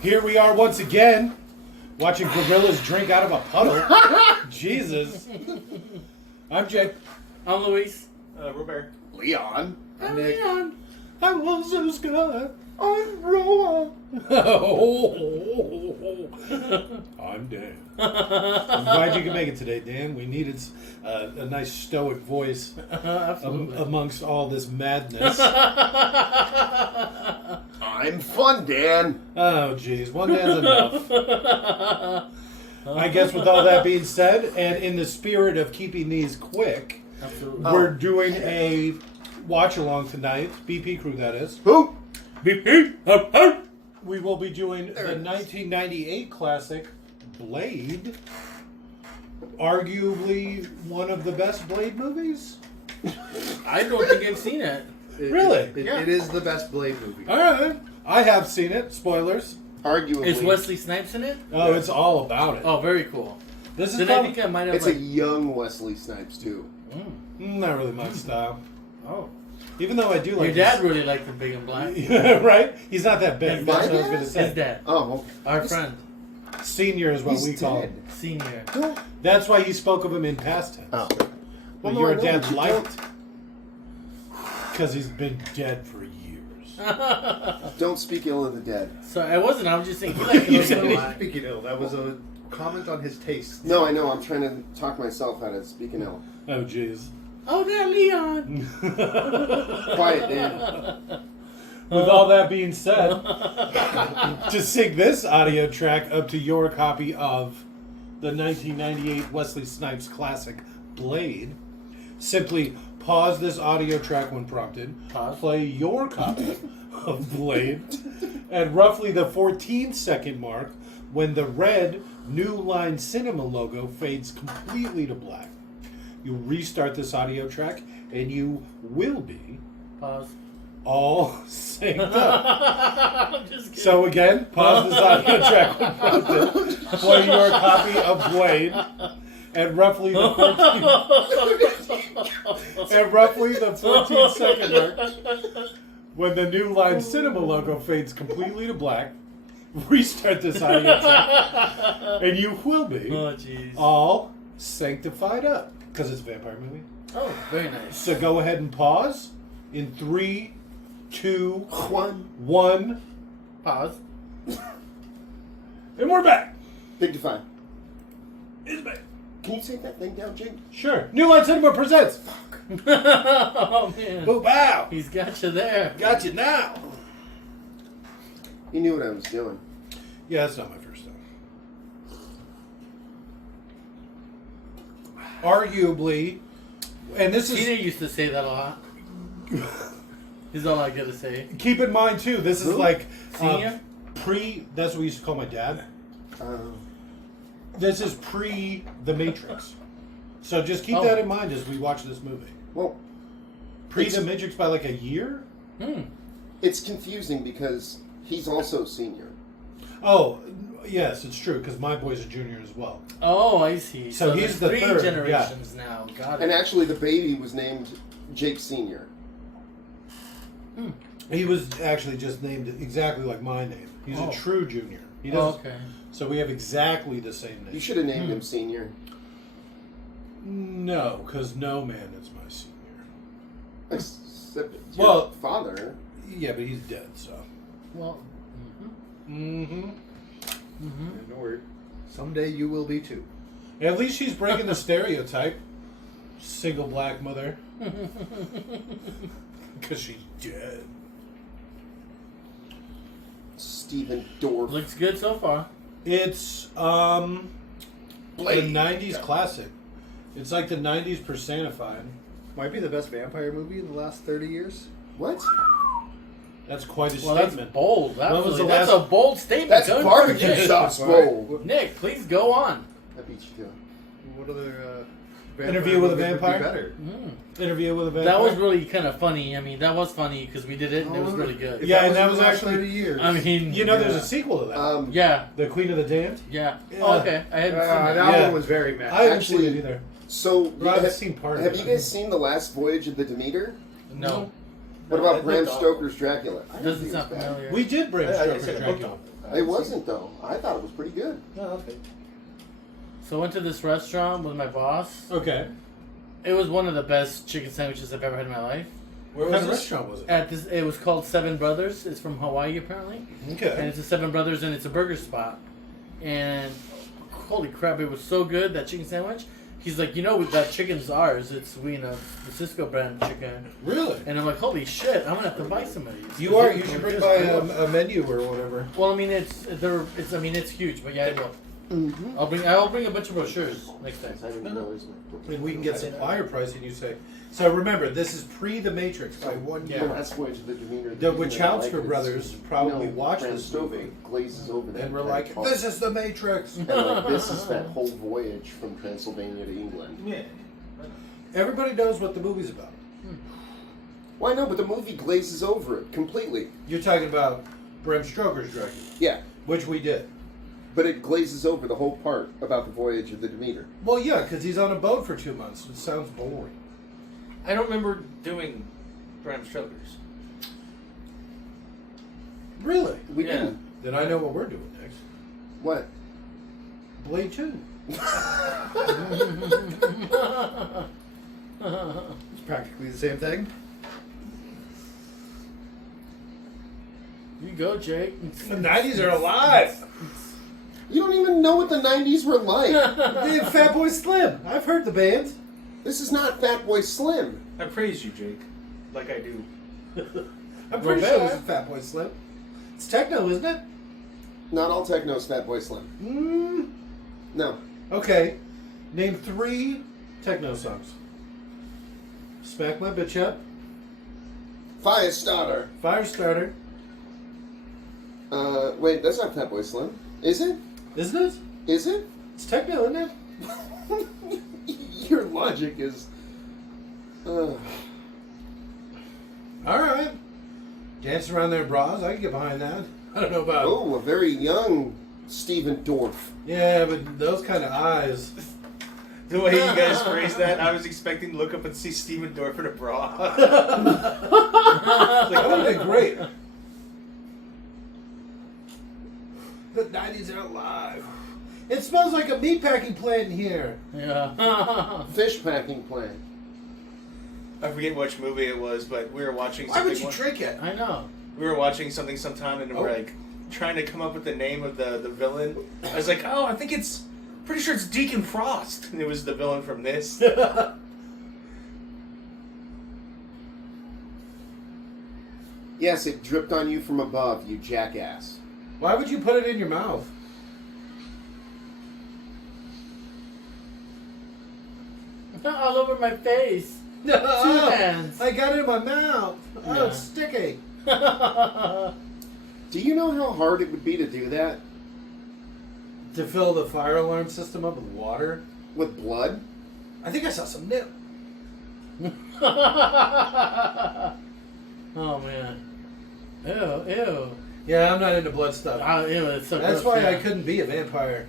Here we are once again, watching gorillas drink out of a puddle. Jesus. I'm Jake. I'm Luis. Robert. Leon. I'm Nick. Leon. I was so scared. I'm Roa. I'm Dan. I'm glad you could make it today, Dan. We needed a nice stoic voice amongst all this madness. I'm fun, Dan. Oh, geez. One Dan's enough. I guess with all that being said, and in the spirit of keeping these quick, Absolutely. we're doing a watch-along tonight. BP crew, that is. Who? BP. We will be doing the 1998 classic Blade. Arguably one of the best Blade movies. I don't think I've seen it. Really? Yeah. It is the best Blade movie. All right. I have seen it. Spoilers. Arguably. Is Wesley Snipes in it? Oh, it's all about it. Oh, very cool. This is Then I think I might have It's a young Wesley Snipes, too. not really my style. Oh. Even though I do like Your dad really liked the Big and Black. Yeah, right? He's not that big. His That's dad? what I was going to His say. dad. Oh, okay. Our friend. Senior is what He's we call dead. him. Senior. That's why you spoke of him in past tense. Oh. But no, your I know, dad but you liked. Because he's been dead for years. Don't speak ill of the dead. So I wasn't. I was just saying he liked the You Big said and he- Black. Speaking ill, that was a comment on his taste. No, I know. I'm trying to talk myself out of speaking ill. Oh, jeez. Oh, that Leon. Quiet, Dan. With all that being said, to sync this audio track up to your copy of the 1998 Wesley Snipes classic Blade, simply pause this audio track when prompted, Pause. play your copy of Blade at roughly the 14-second mark when the red New Line Cinema logo fades completely to black. You restart this audio track and you will be Pause. all synced up. I'm just kidding. So again, pause this audio track when prompted. Play your copy of Blade at roughly the 14-second mark when the New Line Cinema logo fades completely to black. Restart this audio track, and you will be Oh, jeez. all sanctified up because it's a vampire movie. Oh, very nice. So go ahead and pause in 3, 2, Juan. 1, Pause. and we're back. Big Define. It's back. Can you take that thing down, Jake? Sure. New Line Cinema presents. Oh, man. Boo bow. He's got you there. Got you now. You knew what I was doing. Yeah, that's not my first time. Arguably, and this Tina is, used to say that a lot. Is all I gotta say. keep in mind too, this is Who? like Senior? that's what we used to call my dad. This is pre The Matrix. So just keep that in mind as we watch this movie. Well, Pre It's- The Matrix by like a year? it's confusing because he's also senior. Oh, yes, it's true, because my boy's a junior as well. Oh, I see. So he's there's the three third, generations now. Got And it. actually, the baby was named Jake Senior. He was actually just named exactly like my name. He's Oh. a true junior. He Oh, does. okay. So we have exactly the same You name. should have named him Senior. No, because no man is my senior. Except your Well- father. Yeah, but he's dead, so. Well, Mm-hmm. Don't worry. Someday you will be too. At least she's breaking the stereotype. Single black mother. Because she's dead. Stephen Dorff. looks good so far. It's Blade. the 90s classic. It's like the 90s personified. Might be the best vampire movie in the last 30 years. What? That's quite a Well, that's statement. bold. When was Absolutely. the That's last- a bold statement. That's Good for barbecue Nick. sauce All right. bowl. Nick, please go on. That beat you to it. What other vampire Interview with a movies would be Vampire? better? Interview with a vampire. That was really kind of funny. I mean, that was funny because we did it and it was really good. If Yeah, and in that the was last actually- 30 years. I mean, You know, there's Yeah. a sequel to that. yeah, The Queen of the Damned. yeah. Yeah. Oh, okay, I hadn't seen that. that Yeah. one was very mad. I haven't Actually- seen it either. So, Well, I've seen part of have it. you guys seen The Last Voyage of the Demeter? No. What about Bram Stoker's Dracula? I didn't Doesn't think it was sound bad. familiar. We did Bram I Stoker's said Dracula. It wasn't though. I thought it was pretty good. No, okay. So I went to this restaurant with my boss. Okay. It was one of the best chicken sandwiches I've ever had in my life. Where What was kind the of restaurant was it? At this, it was called Seven Brothers. It's from Hawaii apparently, and Okay. it's a Seven Brothers, and it's a burger spot. And holy crap, it was so good, that chicken sandwich. He's like, that chicken's ours. It's the Cisco brand chicken. Really? And I'm like, holy shit, I'm gonna have to buy some of these. You are. You should bring by a menu or whatever. Well, I mean, it's huge, but yeah, I will. Mm-hmm. I'll bring a bunch of brochures next time. I didn't realize And we can get supplier pricing. You say. So remember, this is pre The Matrix by 1 Yeah. year. That's Voyage of the Demeter. The Wachowski brothers probably You know, watched Bram this Stoker movie, glazes over that. and we're that like, part. "This is The Matrix." And like, this is that whole voyage from Transylvania to England. Yeah. Everybody knows what the movie's about. Why no? But the movie glazes over it completely. You're talking about Bram Stoker's Dracula, Yeah, which we did. but it glazes over the whole part about the voyage of the Demeter. Well, yeah, because he's on a boat for 2 months. It sounds boring. I don't remember doing Bram Stoker's. Really? We Yeah. didn't. Then I know what we're doing next. What? Blade 2. It's practically the same thing. You go, Jake. The 90s are alive. You don't even know what the 90s were like. Dude, Fatboy Slim. I've heard the band. This is not Fatboy Slim. I praise you, Jake. Like I do. I'm pretty Well, sure this is Fatboy Slim. It's techno, isn't it? Not all techno's Fatboy Slim. No. Okay. Name 3 techno songs. Smack My Bitch Up. Firestarter. Firestarter. Wait, that's not Fatboy Slim. Is it? Isn't it? Is it? It's techno, isn't it? Your logic is... Alright. Dancing around their bras. I can get behind that. I don't know about... Oh, a very young Stephen Dorff. Yeah, but those kind of eyes. The way you guys phrased that, I was expecting to look up and see Steven Dorff in a bra. That would have been great. The 90s are alive. It smells like a meatpacking plant in here. Yeah. Fish packing plant. I forget which movie it was, but we were watching Why something. would you drink it? I know. We were watching something sometime, and we're like trying to come up with the name of the villain. I was like, oh, I think it's pretty sure it's Deacon Frost, and it was the villain from this. Yes, it dripped on you from above, you jackass. Why would you put it in your mouth? All over my face. 2 hands. I got it in my mouth. Oh, Yeah. it's sticky. Do you know how hard it would be to do that? To fill the fire alarm system up with water? With blood? I think I saw some nip. Oh man. Ew. Yeah, I'm not into blood stuff. Ew, it's so That's gross, why I yeah. couldn't be a vampire.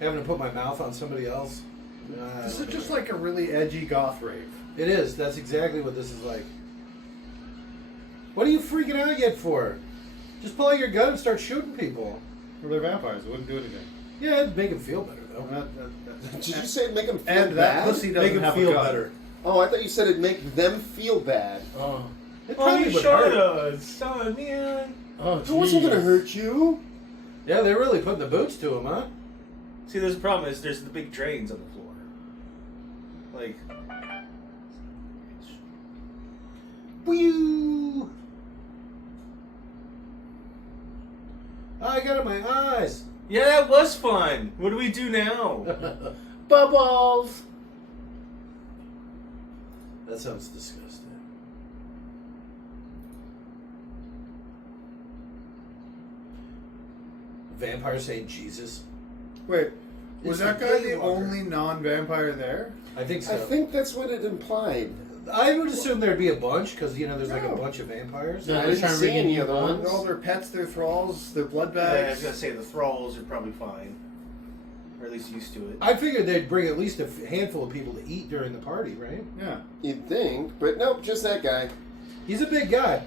Having to put my mouth on somebody else. This is just like a really edgy goth rave. It is. That's exactly what this is like. What are you freaking out yet for? Just pull out your gun and start shooting people. Well, they're vampires. It wouldn't do anything. Yeah, it'd make them feel better, though. Did you say it'd make them feel And that bad? pussy Make doesn't them have feel a gun. better. Oh, I thought you said it'd make them feel bad. Oh. It probably would hurt. us, son, man. Oh, It wasn't jeez. gonna hurt you. Yeah, they're really putting the boots to them, huh? See, there's a problem is there's the big drains on the floor. Like, Whew. I got it in my eyes. yeah, that was fun. What do we do now? Bubbles. That sounds disgusting. Vampire saying Jesus? Wait, was It's that a guy the daywalker. only non-vampire there? I think so. I think that's what it implied. I would assume there'd be a bunch, because, there's like a No. bunch of vampires. Yeah, I they're didn't trying to see bring in any new other ones. ones. All their pets, their thralls, their blood Yeah, I was bags. gonna say the thralls are probably fine. or at least used to it. I figured they'd bring at least a handful of people to eat during the party, right? Yeah. You'd think, but nope, just that guy. He's a big guy.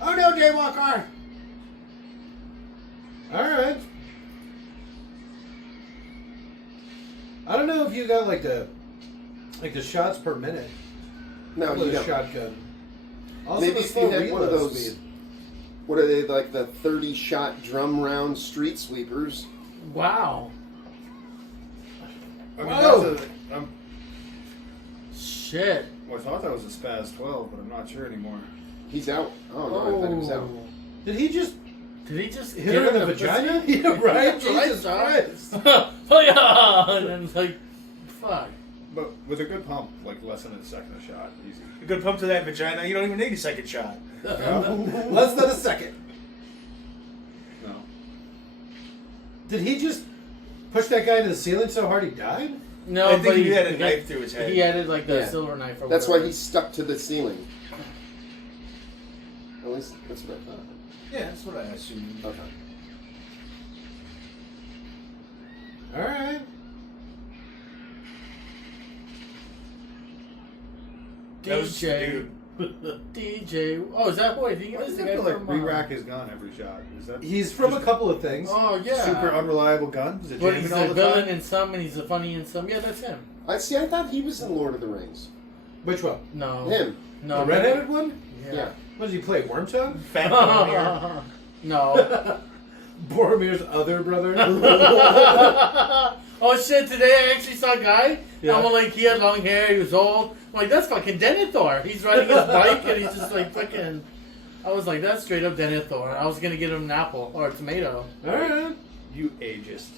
Oh no, Daywalker! Alright. I don't know if you got like the shots per minute. No, with you a don't. shotgun. Also Maybe the if slow you had one of reload those. speed. What are they, like the 30-shot drum round street sweepers? Wow. I mean, Whoa. that's a, Shit. well, I thought that was a Spaz 12, but I'm not sure anymore. He's out. Oh, no, I thought he was out. Did he just Did he just hit her in the vagina? Yeah, right? Jesus Christ. Oh yeah. And then it's like, fuck. But with a good pump, like less than a second a shot, easy. A good pump to that vagina, you don't even need a second shot. Less than a second. No. Did he just push that guy into the ceiling so hard he died? No, I think but he had a knife through his head. He added like the Yeah. silver knife. Or That's why whatever. he's stuck to the ceiling. At least that's what I thought. Yeah, that's what I assumed. Okay. Alright. That was the DJ. dude. DJ. Oh, is that who I think it Why is? does The he guy have to like from, re-rack his gun every shot? Is that He's from a just couple of things. Oh yeah. super unreliable gun? Is it But jamming he's all a the villain time? in some, and he's a funny in some. Yeah, that's him. I thought he was in Lord of the Rings. Which one? No. Him. No. The redheaded one? Yeah. What does he play? Wormtongue? Fat Boromir. No. Boromir's other brother? Oh shit! Today I actually saw a guy. Yeah. I'm like, he had long hair. He was old. I'm like, that's fucking Denethor. He's riding his bike and he's just like fucking. I was like, that's straight up Denethor. I was gonna get him an apple or a tomato. Alright. You ageist.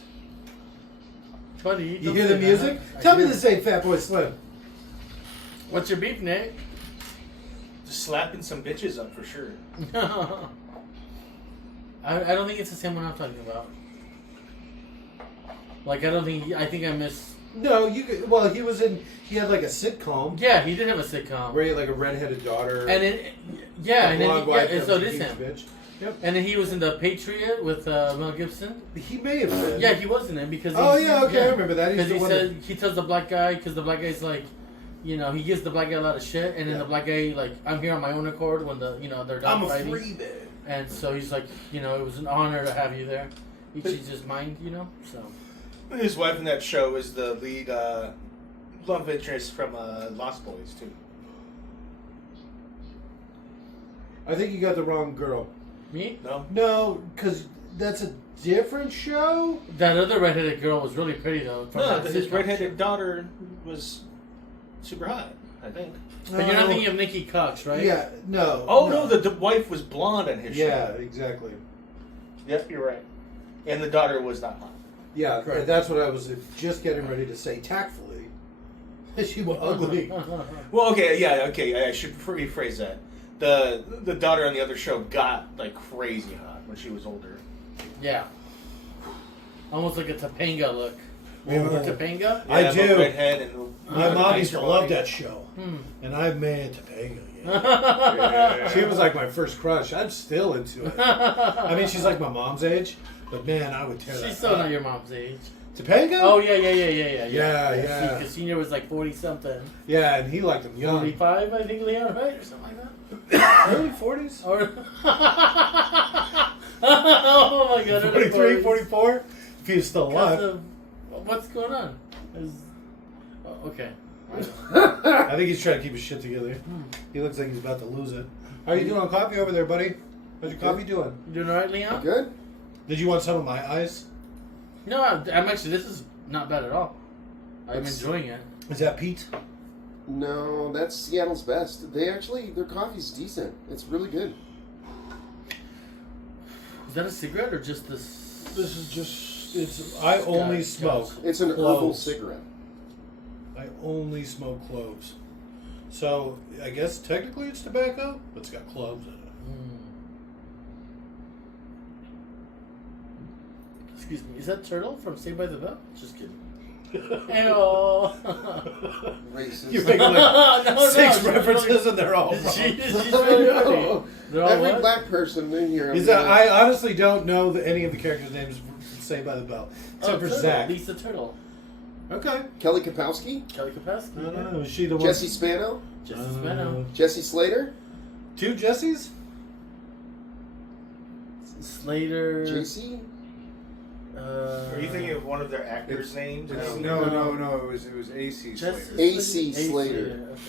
Buddy, You don't hear say the music? that. Tell me this ain't Fatboy Slim. What's your beef, Nick? Just slapping some bitches up for sure. I don't think it's the same one I'm talking about. Like, I don't think. I think I missed. No, you could, well, he was in, he had like a sitcom Yeah, he did have a sitcom. where he had like a redheaded daughter. And it, yeah, and then blonde yeah, wife and that so was it a is huge him. bitch. Yep. And then he was in The Patriot with Mel Gibson. He may have been. Yeah, he was in it because. Oh, he's- yeah, okay, I remember that. He's Because the he one said he tells the black guy because the black guy's like, you know, he gives the black guy a lot of shit, and then Yeah. the black guy like, I'm here on my own accord when they're done I'm a fighting. free man. And so he's like, it was an honor to have you there. He changed his mind, so. His wife in that show is the lead love interest from Lost Boys, too. I think you got the wrong girl. Me? No? No, because that's a different show? That other redheaded girl was really pretty though. from No, that his sitcom. redheaded daughter was super hot, I think. But you're not thinking of Nikki Cox, right? Yeah, no. Oh, no, the wife was blonde on his Yeah, show. exactly. Yep, you're right. And the daughter was not hot. Yeah, Correct. that's what I was just getting ready to say tactfully. She was ugly. Well, okay, I should rephrase that. The daughter on the other show got, like, crazy hot when she was older. Yeah. Almost like a Topanga look. Oh. Remember Topanga? I Yeah, do. the redhead and My mom used to nice love body. that show. Hmm. And I made Topanga. Yeah. Yeah. She was like my first crush. I'm still into it. I mean, she's like my mom's age, but man, I would tear that She's still up. not your mom's age. Topanga? Oh, yeah. Yeah. Because Senior was like 40-something. Yeah, and he liked them young. 45, I think, Leon, right? Or something like that? Early 40s? Or... oh, my God. 43, 44? If he was still alive. What's going on? Okay. I think he's trying to keep his shit together. He looks like he's about to lose it. How are you doing on coffee over there, buddy? How's your coffee doing? You doing all right, Leon? Good? Did you want some of my ice? No, I'm actually, this is not bad at all. I'm It's- enjoying it. Is that Pete? No, that's Seattle's best. Their coffee's decent. It's really good. Is that a cigarette or just this? This is just, I only Got it. smoke. It's an herbal cloves. cigarette. I only smoke cloves. So, I guess technically it's tobacco, but it's got cloves in it. Excuse me, is that Turtle from Saved by the Bell? Just kidding. Ew. Racist. You're making like No, six she's references really- and they're all wrong. she's I really know. funny. They're all Every what? black person in here. Is that, I honestly don't know any of the characters' names from Saved by the Bell. Except for Turtle, Zach. Lisa Turtle. Okay. Kelly Kapowski, Kelly Kapowski. I don't know. Is she the one? Jesse Spano, Jesse Spano. Jesse Slater, 2 Jessies? Slater. JC. Are you thinking of one of their actors' names? No. It was AC Jesse Slater. AC Slater. Okay.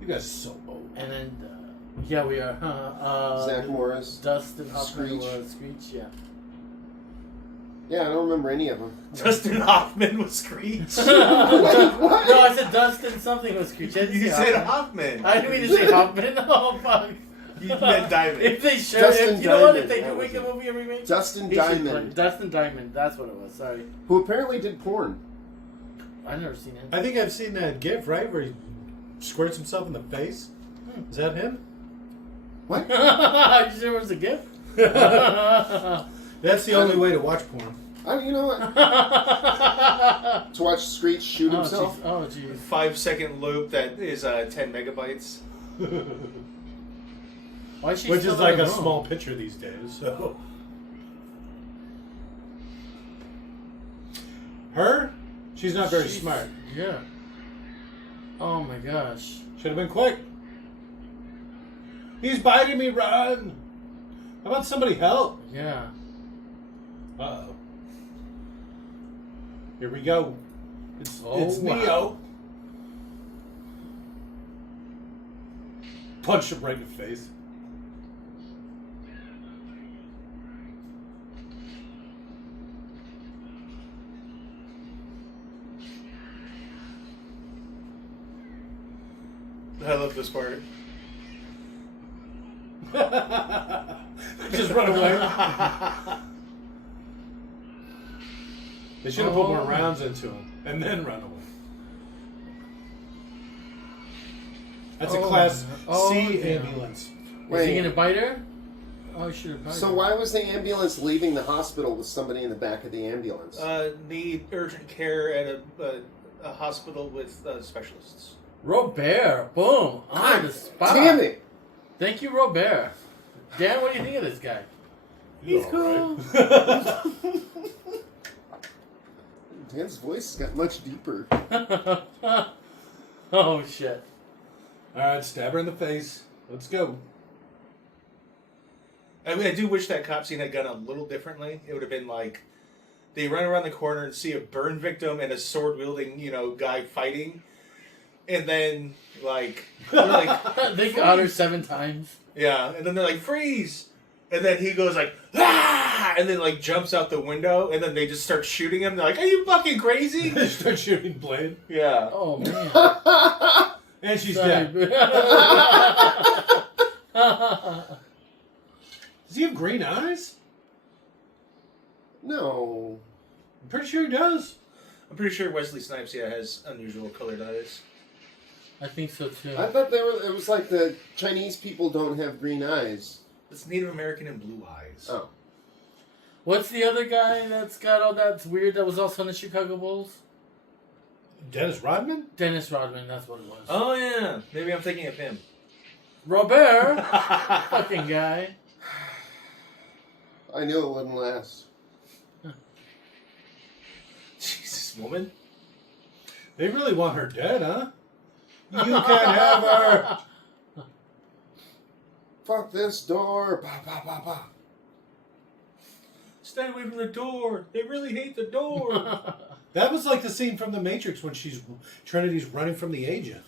You guys are so old. And then, yeah, we are. Zach Morris. Dustin Hoffman Screech. was Screech. Yeah. Yeah, I don't remember any of them. Dustin Hoffman was Screech. What? No, I said Dustin something was Screech. I didn't You say said Hoffman. Hoffman. I didn't mean to say Hoffman. Oh fuck. You meant Diamond. If they show, Dustin you know what? If Diamond, they that do make was a it. movie a remake, Dustin he should play- Diamond, Dustin Diamond. That's what it was. Sorry, who apparently did porn. I've never seen him. I think I've seen that gif, right? Where he squirts himself in the face. Is that him? What? You sure it was a gift? That's the only way to watch porn. You know what? To watch Screech shoot himself. Oh jeez. 5-second loop that is 10 megabytes. Why is she Which still is in like the a room? small picture these days. So, her, she's not very smart. Yeah. Oh my gosh. Should have been quick. He's biting me, run! How about somebody help? Yeah. Uh-oh. Here we go. It's wow. Neo. Punch him right in the face. I love this part. Just run away. They should have put more rounds into him and then run away. That's a Class C yeah. ambulance. Is he gonna bite her? Oh, he should have bited So her. why was the ambulance leaving the hospital with somebody in the back of the ambulance? Need urgent care at a hospital with specialists. Robert, boom, on the spot. Damn it! Thank you, Robert. Dan, what do you think of this guy? He's cool. Dan's voice got much deeper. Oh shit. Alright, stab her in the face. Let's go. I mean, I do wish that cop scene had gone a little differently. It would have been like they run around the corner and see a burn victim and a sword wielding, guy fighting, and then they're like They got her 7 times. yeah, and then they're like freeze, and then he goes like ah, and then like jumps out the window, and then they just start shooting him. They're like, "Are you fucking crazy?" They start shooting Blade. Yeah. Oh man. And she's dead. Does he have green eyes? No. I'm pretty sure he does. I'm pretty sure Wesley Snipes has unusual colored eyes. I think so too. I thought it was like the Chinese people don't have green eyes. It's Native American and blue eyes. Oh. What's the other guy that's got all that's weird that was also in the Chicago Bulls? Dennis Rodman? Dennis Rodman, that's what it was. Oh yeah, maybe I'm thinking of him. Robert! Fucking guy. I knew it wouldn't last. Jesus, woman. They really want her dead, huh? You can't have her. Fuck this door. Bah, bah, bah, bah. Stay away from the door. They really hate the door. That was like the scene from The Matrix when Trinity's running from the agent.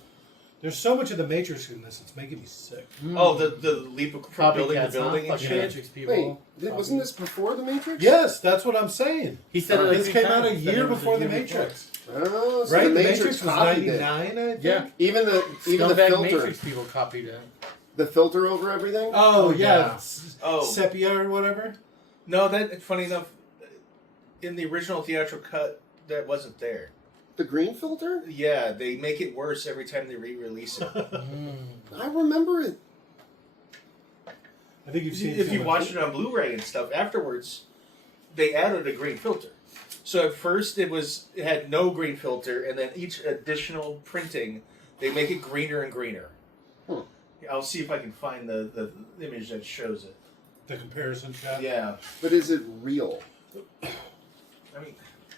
There's so much of The Matrix in this, it's making me sick. Oh, the leap from building to Copycats, building huh? and Fucking shit. Matrix people. Wait, wasn't this before The Matrix? Yes, that's what I'm saying. He said it like This 3 came out a times, that year it was before The year Matrix. Oh, so Right? The The Matrix, Matrix was copied it. 99, I think? Yeah. Even the Scumbag filter. Matrix people copied it. The filter over everything? Oh, yeah. yeah. Oh. Sepia or whatever. No, that funny enough, in the original theatrical cut, that wasn't there. The green filter? Yeah, they make it worse every time they re-release it. I remember it. I think you've seen If too you much. watch it on Blu-ray and stuff, afterwards, they added a green filter. So at first it had no green filter, and then each additional printing, they make it greener and greener. Hmm. I'll see if I can find the image that shows it. The comparison shot. Yeah. But is it real? I mean,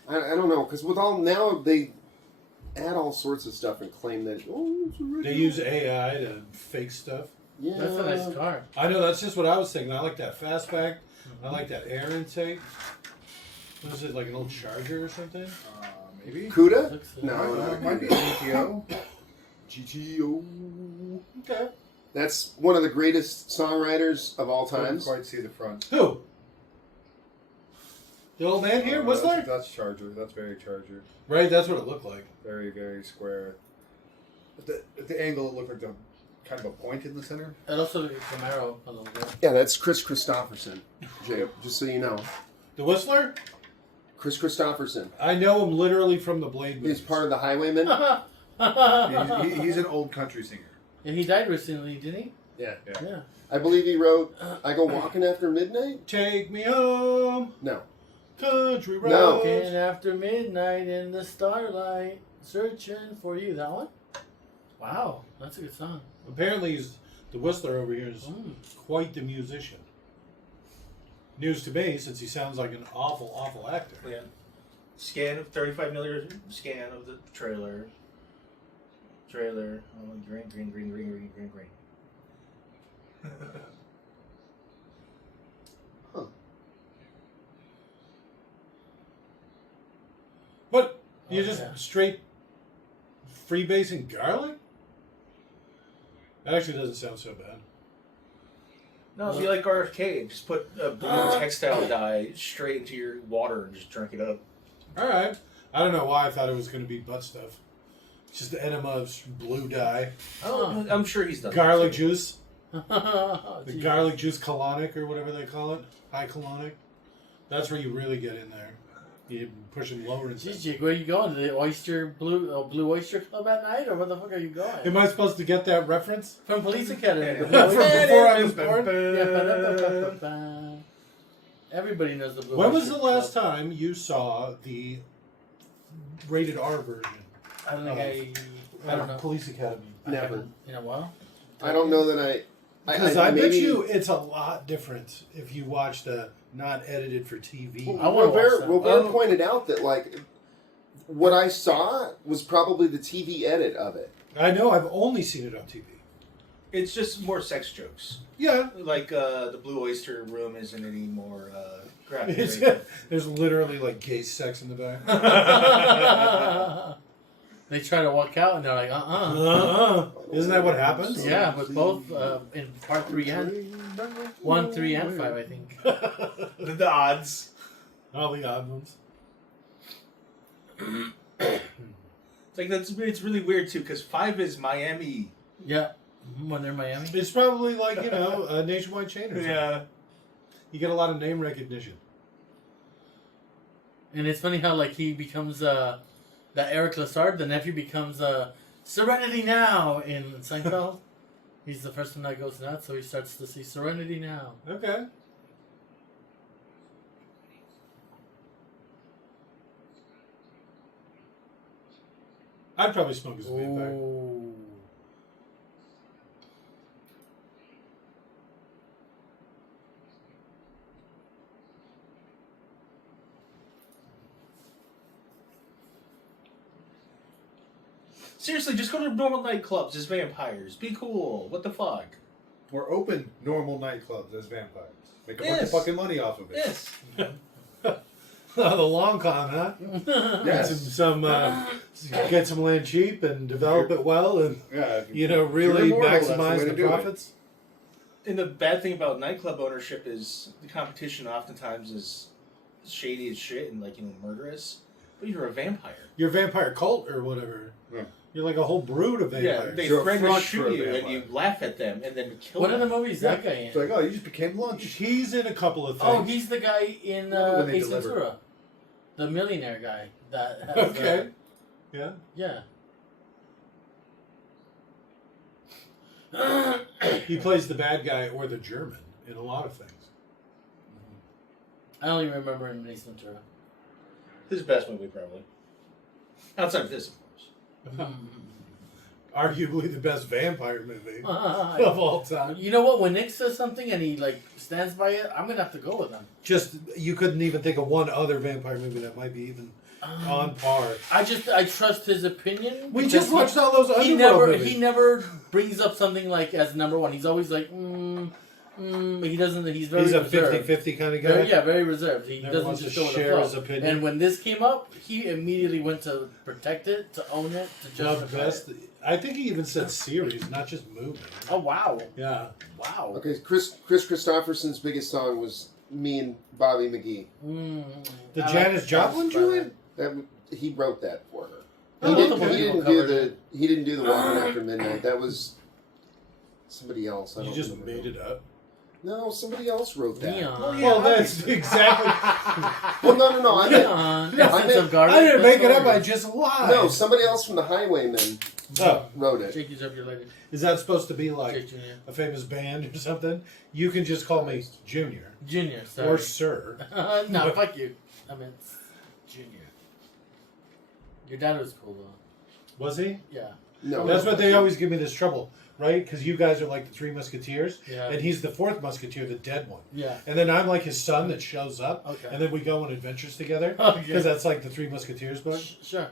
I don't know, because with all now they add all sorts of stuff and claim that it's original. They use AI to fake stuff. Yeah, That's a nice car. I know, that's just what I was thinking. I like that fastback. I like that air intake. What is it, like an old Charger or something? Maybe. Cuda? Looks No, not a It might be a Cuda. GTO. GTO. Okay. That's one of the greatest songwriters of all Couldn't times. quite see the front. Who? The old man here, Whistler? That's Charger. That's very Charger. Right, that's what it looked like. Very, very square. At the angle, it looked like the kind of a point in the center. It also looks like a Camaro a little bit. Yeah, that's Kris Kristofferson, Jay, just so you know. The Whistler? Kris Kristofferson. I know him literally from the Blade movies. He's part of the Highwaymen. He's an old country singer. And he died recently, didn't he? Yeah. Yeah. I believe he wrote I Go Walking After Midnight? Take me home, No. country road. No. Walking after midnight in the starlight, searching for you. That one? Wow, that's a good song. Apparently, the Whistler over here is Mm. quite the musician. News to me, since he sounds like an awful, awful actor. yeah. Scan of 35 millimeter scan of the trailer. Trailer. Oh, green. Huh. But you Oh, just yeah. straight freebasing garlic? That actually doesn't sound so bad. No, it'd be like arcade. Just put a blue textile dye straight into your water and just drink it up. All right. I don't know why I thought it was going to be butt stuff. Just the enema of blue dye. Oh, I'm sure he's done Garlic that too. juice. The garlic juice colonic or whatever they call it. High colonic. That's where you really get in there. You push them lower and Jeez, Jake, where are you going? To the Blue Oyster Club at night? Or where the fuck are you going? Am I supposed to get that reference? From Police Academy. From before I was born? Yeah, everybody knows the Blue When was Oyster the last Club. time you saw the rated R version? I don't think I don't know. Police Academy. Never. In a while? I don't know that Because I bet maybe- you it's a lot different if you watch the not edited for TV. I wanna watch that. Robert pointed out that, like, what I saw was probably the TV edit of it. I know, I've only seen it on TV. It's just more sex jokes. Yeah. Like the Blue Oyster Room isn't any more graphic. It's, there's literally like gay sex in the back. They try to walk out and they're like, Isn't that what happens? Yeah, but both in part 3 and 1, 3, and 5, I think. The odds. All the odd ones. It's really weird too because 5 is Miami. Yeah, when they're in Miami. It's probably like, a nationwide chain or something. Yeah. You get a lot of name recognition. And it's funny how like he becomes that Eric Lassard, the nephew, becomes Serenity Now in Seinfeld. He's the first one that goes nuts, so he starts to see Serenity Now. Okay. I'd probably smoke as a vampire. Ooh. Seriously, just go to normal nightclubs as vampires. Be cool. What the fuck? Or open normal nightclubs as vampires. Make a bunch of Yes. fucking money off of it. Yes. The long con, huh? Yes. Get some land cheap and develop it well and, Yeah. really immortal, that's the way maximize to the do it. profits. And the bad thing about nightclub ownership is the competition oftentimes is shady as shit and murderous. But you're a vampire. Your vampire cult or whatever. Yeah. You're like a whole brood of Yeah, vampires. they You're a threaten to front for shoot a you and vampire. you laugh at them and then kill What them. other movie is that guy in? It's like, oh, you just became lunch. He's in a couple of things. Oh, he's the guy in When they Ace deliver. Ventura. The millionaire guy. That has, Okay. Yeah. Yeah. He plays the bad guy or the German in a lot of things. I only remember in Ace Ventura. His best movie, probably. Outside of this, of course. Arguably the best vampire movie of all time. You know what? When Nick says something and he like stands by it, I'm gonna have to go with him. Just you couldn't even think of one other vampire movie that might be even on par. I trust his opinion. We because just watched all those Underworld movies. He never brings up something like as number one. He's always like, he doesn't. He's very. He's a reserved. 50-50 kind of guy. Very reserved. He Never doesn't wants just to show share the his opinion. And when this came up, he immediately went to protect it, to own it, to Well, justify the best. it. I think he even said series, not just movie. Oh wow! Yeah. Wow. Okay, Kris Kristofferson's biggest song was "Me and Bobby McGee." The I Janis like Joplin joint? He wrote that for her. Oh, He didn't do the Walking After Midnight. That was somebody else. I You don't just remember. made it up. No, somebody else wrote that. Leon. Oh, well, that's exactly. Well, no. I meant, Leon. I Essence meant- of garlic. I didn't That's make it up. I hilarious. just lied. no, somebody else from the Highwaymen Oh, wrote it. Jake, up your lady. is that supposed to be like Jake Jr. a famous band or something? You can just call me Junior Junior. Sorry. or Sir. No, fuck you. I meant Junior. Your dad was cool though. Was he? Yeah. No, That's what they always give me this trouble, right? Because you guys are like the Three Musketeers, Yeah. and he's the fourth Musketeer, the dead one. Yeah. And then I'm like his son that shows up, Okay. and then we go on adventures together. Okay. Because that's like the Three Musketeers book. Sure.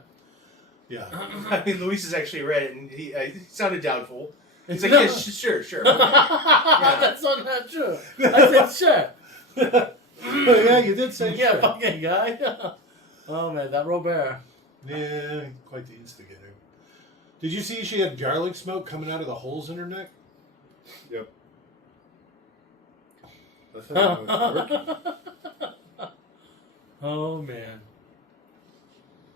Yeah. I mean, Luis has actually read it, and he sounded doubtful. He's like, No. yeah, sure. That's not true. I said sure. Yeah, you did say Yeah, sure. fucking guy. Oh man, that Robert. Yeah, quite the instigator. Did you see she had garlic smoke coming out of the holes in her neck? Yep. That's how it was working. Oh man.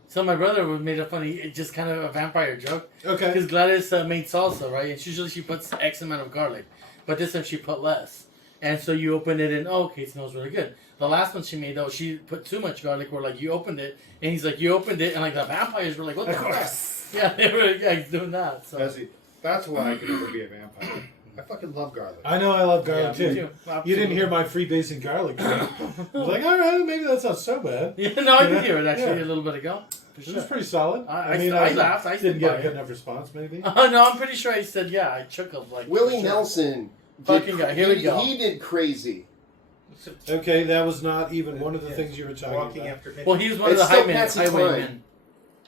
So my brother made a funny, just kind of a vampire joke. Okay. Because Gladys made salsa, right? And usually she puts X amount of garlic, but this time she put less. And so you open it and okay, it smells really good. The last one she made though, she put too much garlic. Where like you opened it, and he's like, you opened it, and like the vampires were like, what the fuck? Yeah, they were doing that. So. Now, see, that's why I could never be a vampire. I fucking love garlic. I know I love garlic Yeah, me too. too. You didn't hear my freebasing garlic joke. I was like, all right, maybe that's not so bad. Yeah, no, I did hear it actually Yeah. a little bit ago. For It sure. was pretty solid. I laughed. I didn't stood get by a good it. enough response, maybe. Oh no, I'm pretty sure I said yeah. I chuckled like Willie for sure. Nelson. Fucking guy. Here we go. He did crazy. Okay, that was not even one of the things you were talking Walking about. after midnight. Well, he was one It's of the still highwaymen. Patsy Cline.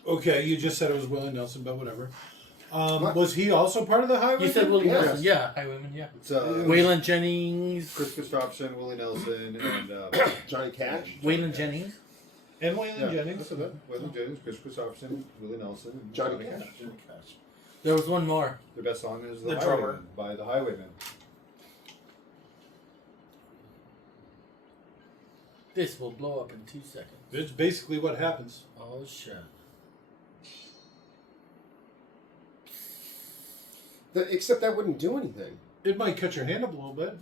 Okay, you just said it was Willie Nelson, but whatever. What? Was he also part of the highway? You said Willie Yes. Nelson. Yeah, highwaymen. Yeah. It's Waylon Jennings. Kris Kristofferson, Willie Nelson, and Johnny Cash. Waylon Jennings. And Waylon yeah, Jennings. that's it. Waylon Jennings, Kris Kristofferson, Willie Nelson, and Johnny Cash. There was one more. Their best song is The "The Drummer." Highwaymen" by the Highwaymen. This will blow up in 2 seconds. It's basically what happens. Oh shit. Except that wouldn't do anything. It might cut your hand up a little bit.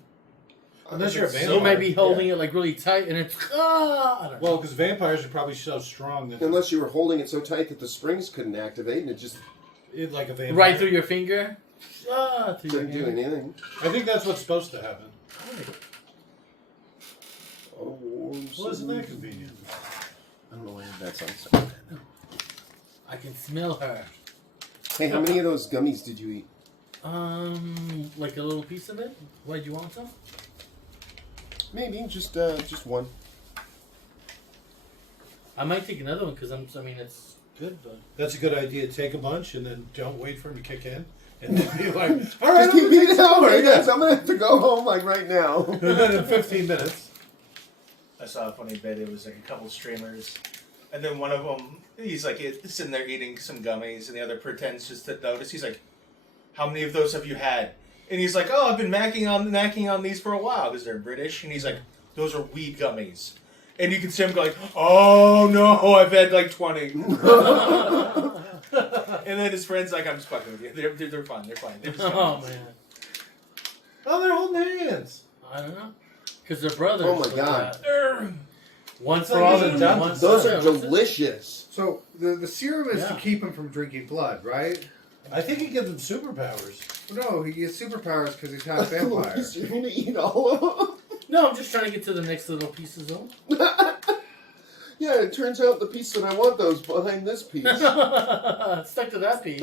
Unless you're a vampire. You might be holding it like really tight, and it's I don't know. Well, because vampires are probably so strong that Unless you were holding it so tight that the springs couldn't activate and it just it like a vampire. Right through your finger. Through your didn't do hand. anything. I think that's what's supposed to happen. Oh, Well, isn't that convenient? I don't know why I have that song stuck. I can smell her. Hey, how many of those gummies did you eat? Like a little piece of it. Why do you want some? Maybe just one. I might take another one because I mean it's good, but That's a good idea. Take a bunch and then don't wait for him to kick in. And then be like, all right, Just keep eating some out, more. right, guys. I'm gonna have to go home like right now. And then in 15 minutes. I saw a funny bit. It was like a couple streamers, and then one of them, he's like sitting there eating some gummies, and the other pretends just to notice. He's like, "How many of those have you had?" And he's like, "Oh, I've been knacking on these for a while because they're British." And he's like, "Those are weed gummies." And you can see him going, "Oh no, I've had like 20." And then his friend's like, "I'm just fucking with you. They're fine. They're fine. They're just oh gummies." man, Oh, they're holding hands. I don't know because they're brothers. Oh, my like God. that. One It's for like all eating and Dunkin'. one. Those for- are delicious. So the serum is to Yeah. keep him from drinking blood, right? I think it gives them superpowers. No, he gets superpowers because he's half vampire. You're gonna eat all of them. No, I'm just trying to get to the next little pieces though. Yeah, it turns out the piece that I want those behind this piece. Stuck to that piece.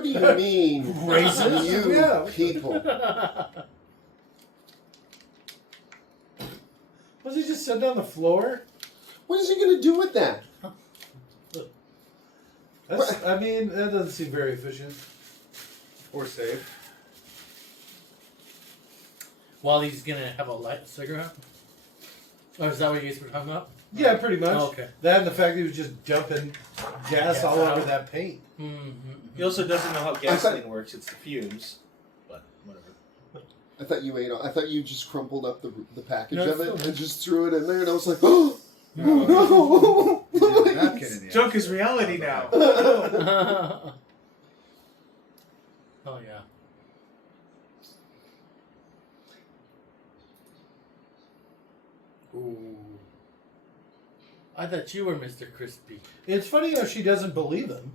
What do you mean? Racist? You Yeah. people. Was he just sitting on the floor? What is he going to do with that? I mean, that doesn't seem very efficient. Or safe. While he's gonna have a light cigarette? Or is that what you guys were talking about? Yeah, pretty much. Oh, okay. That and the fact that he was just dumping gas all over that paint. Mm-hmm. He also doesn't know how gasoline works. It's the fumes. But whatever. I thought you ate. I thought you just crumpled up the package No, of it it's and just threw it in there, and I was like, oh You no! did a napkin in the Junk end. is reality now. Oh, yeah. Ooh. I thought you were Mr. Crispy. It's funny how she doesn't believe him,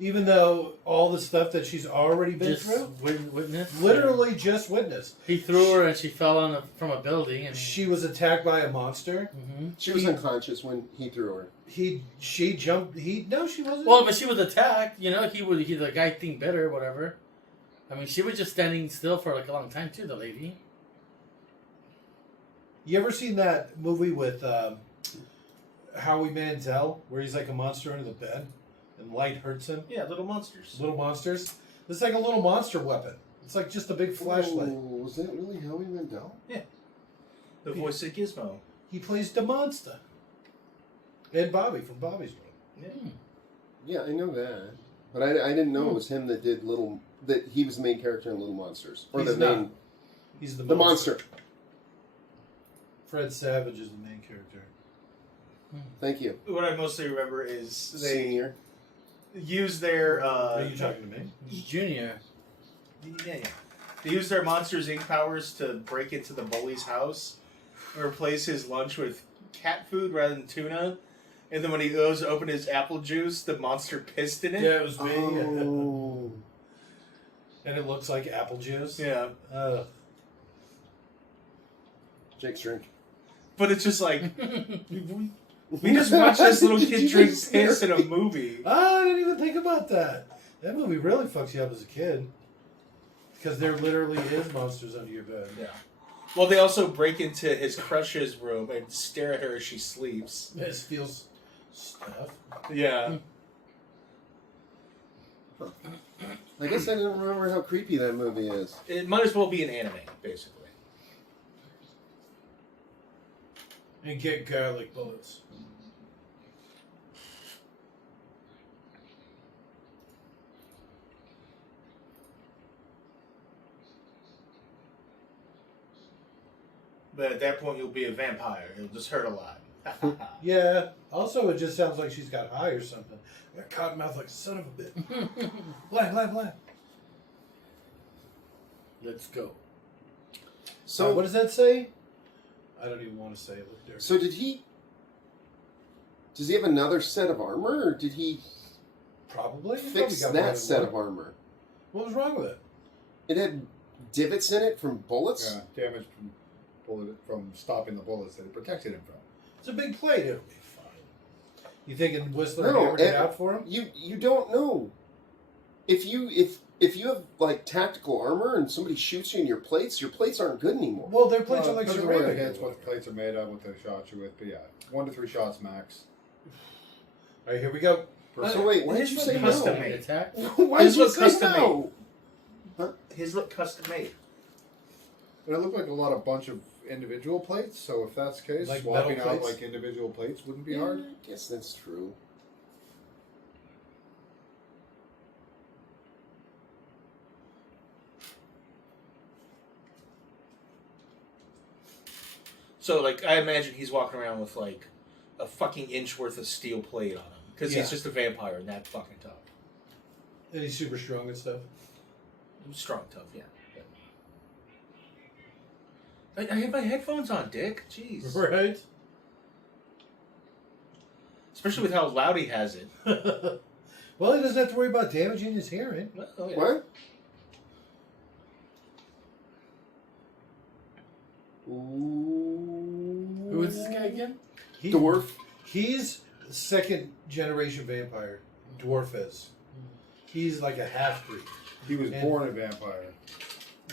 even though all the stuff that she's already been Just through, witness? literally just witnessed. He threw her and she fell from a building. And She was attacked by a monster. Mhm. She was unconscious when he threw her. She jumped. No, she wasn't. Well, but she was attacked. You know, the guy think better, whatever. I mean, she was just standing still for like a long time too. The lady. You ever seen that movie with Howie Mandel, where he's like a monster under the bed and light hurts him? Yeah, little monsters. Little monsters. It's like a little monster weapon. It's like just a big flashlight. Oh, was that really Howie Mandel? The voice of Gizmo. He plays the monster. And Bobby from Bobby's World. Yeah. Yeah, I know that, but I didn't know it was him that did that he was the main character in Little Monsters, or He's the not. main He's the monster. Fred Savage is the main character. Thank you, What I mostly remember is they senior. use their. Are you talking to me? Junior. Yeah. They use their Monsters Inc. powers to break into the bully's house and replace his lunch with cat food rather than tuna. And then when he goes to open his apple juice, the monster pissed in it. Yeah, it was me. Oh, And it looks like apple juice. Yeah. Jake's drink. But it's just like, we just watched this little Did kid you drink just piss in hear a movie. Oh, I didn't even think about that. That movie really fucks you up as a kid. Because there literally is monsters under your bed. Yeah. Well, they also break into his crush's room and stare at her as she sleeps. It feels stuff. Yeah. I guess I didn't remember how creepy that movie is. It might as well be an anime, basically. And get garlic bullets. But at that point, you'll be a vampire. It'll just hurt a lot. Yeah. Also, it just sounds like she's got high or something. Got cotton mouth like a son of a bitch. Blah. Let's go. So what does that say? I don't even want to say it. Look there. So does he have another set of armor, or did he Probably. He fix probably got that what set it of armor? What was wrong with it? It had divots in it from bullets. Yeah, damage from stopping the bullets that it protected him from. It's a big plate. It'll be fine. You thinking Whistler No, hammered it out for him? You don't know. If you have like tactical armor and somebody shoots you in your plates aren't good anymore. Well, their plates are like Depends on what it ceramic. hits, what the plates are made of, what they shot you with. But yeah, 1 to 3 shots max. All right, here we go. So wait, why did His you look say custom no? made. Attack? Why did His you look say custom no? His look custom made. But it looked like a bunch of individual plates. So if that's the case, Like swapping metal out plates? like individual plates wouldn't be Yeah, hard. I guess that's true. So, like, I imagine he's walking around with, like, a fucking inch worth of steel plate on him. Because Yeah. he's just a vampire and that fucking tough. And he's super strong and stuff. Strong tough, yeah. I have my headphones on, Dick. Jeez. Right? Especially with how loud he has it. Well, he doesn't have to worry about damaging his hearing. Oh, yeah. What? Ooh. Who is this guy again? Dorff. He's second generation vampire. Dorff is. he's like a half-breed. He was born a vampire.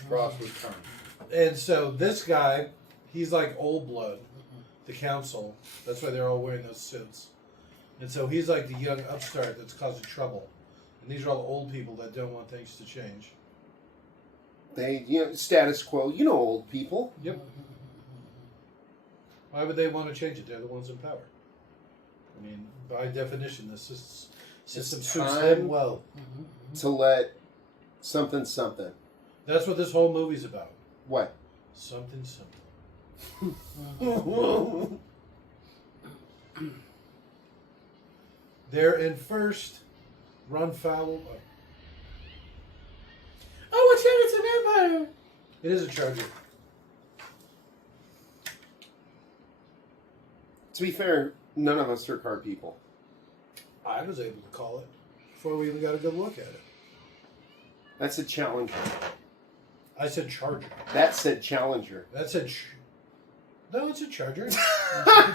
Cross was turned. And so this guy, he's like old blood, the council. That's why they're all wearing those suits. And so he's like the young upstart that's causing trouble. And these are all old people that don't want things to change. Status quo. You know old people. Yep. Why would they want to change it? They're the ones in power. I mean, by definition, this system suits them well. To let something. That's what this whole movie's about. What? Something. They're in first. Run foul. Oh, watch out! It's a vampire. It is a charger. To be fair, none of us are car people. I was able to call it before we even got a good look at it. That's a Challenger. I said charger. That said Challenger. That said... No, it's a charger. It said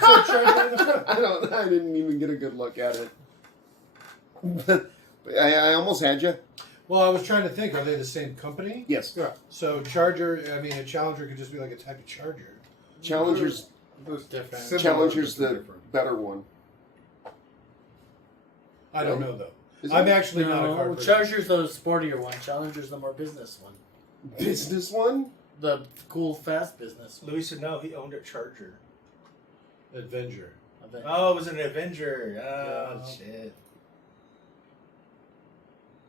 charger in the front. I didn't even get a good look at it. But I almost had you. Well, I was trying to think, are they the same company? Yes. Yeah. So charger, I mean, a Challenger could just be like a type of charger. Challenger's Different. Similar, Challenger's but the different. better one. I don't know, though. Is I'm it? actually not a car No, person. Charger's the sportier one. Challenger's the more business one. Business one? The cool, fast business one. Louis said no, he owned a Charger. Avenger. I bet. Oh, it was an Avenger. Oh, Yeah. shit.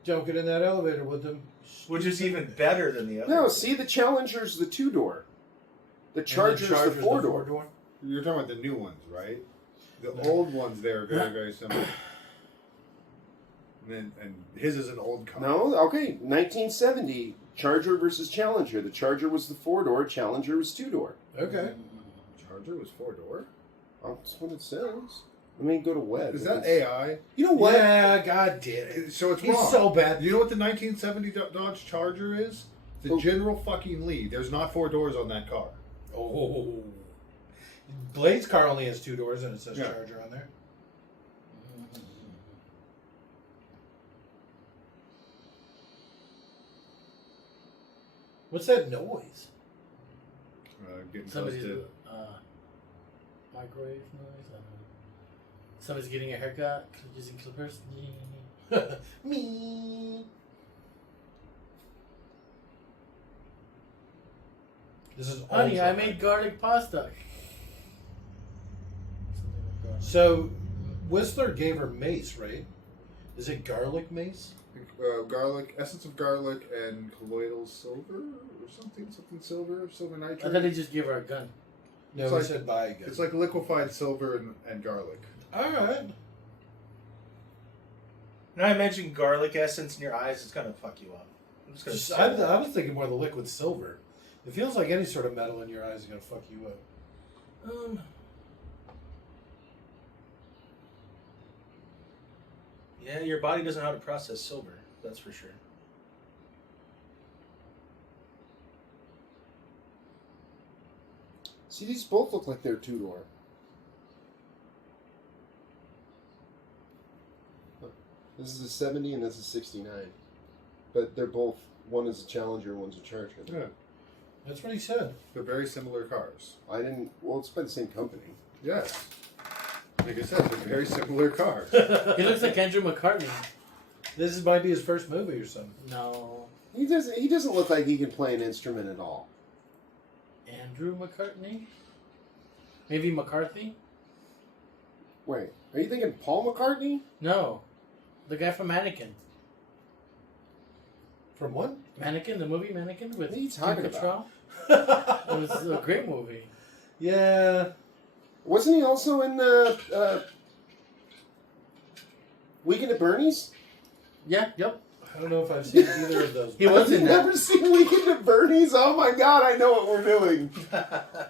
Don't get in that elevator with them. Which is even better than the other. No, see, the Challenger's the 2-door. The Charger's the 4-door. You're talking about the new ones, right? The old ones, they're very, very similar. And his is an old car. No, okay, 1970, Charger versus Challenger. The Charger was the 4-door, Challenger was 2-door. Okay. Charger was 4-door. Oh, that's what it says. Let me go to web. Is that AI? You know what? Yeah, God damn it. So it's He's wrong. so bad. You know what the 1970 Dodge Charger is? The Oh. General fucking Lee. There's not 4 doors on that car. Oh. Blade's car only has 2 doors and it says Yeah. charger on there. What's that noise? Getting Somebody's busted. microwave noise. I don't know. Somebody's getting a haircut using clippers. Me. This is Honey, ultra I made garlic pasta. So, Whistler gave her mace, right? Is it garlic mace? Garlic, essence of garlic, and colloidal silver or something silver nitrate. I thought they just gave her a gun. No, It's we like- said buy again. It's like liquefied silver and garlic. All right. And I imagine garlic essence in your eyes is gonna fuck you up. I'm just gonna Just, say I that. was thinking more the liquid silver. It feels like any sort of metal in your eyes is gonna fuck you up. Yeah, your body doesn't know how to process silver. That's for sure. See, these both look like they're 2-door. This is a 70 and this is 69. But they're both, one is a Challenger, one's a Charger. Yeah, That's what he said. they're very similar cars. Well, it's by the same company. Yes. Like I said, they're very similar cars. He looks like Andrew McCartney. Might be his first movie or something. No. He doesn't look like he can play an instrument at all. Andrew McCartney? Maybe McCarthy? Wait, are you thinking Paul McCartney? No. The guy from Mannequin. From what? Mannequin, the movie Mannequin with What are you Kim talking Cattrall? yeah. It was a great movie. Wasn't he also in Weekend at Bernie's? Yeah, yep. I don't know if I've seen either of those. He was in You've that. never seen Weekend at Bernie's? Oh my god, I know what we're doing.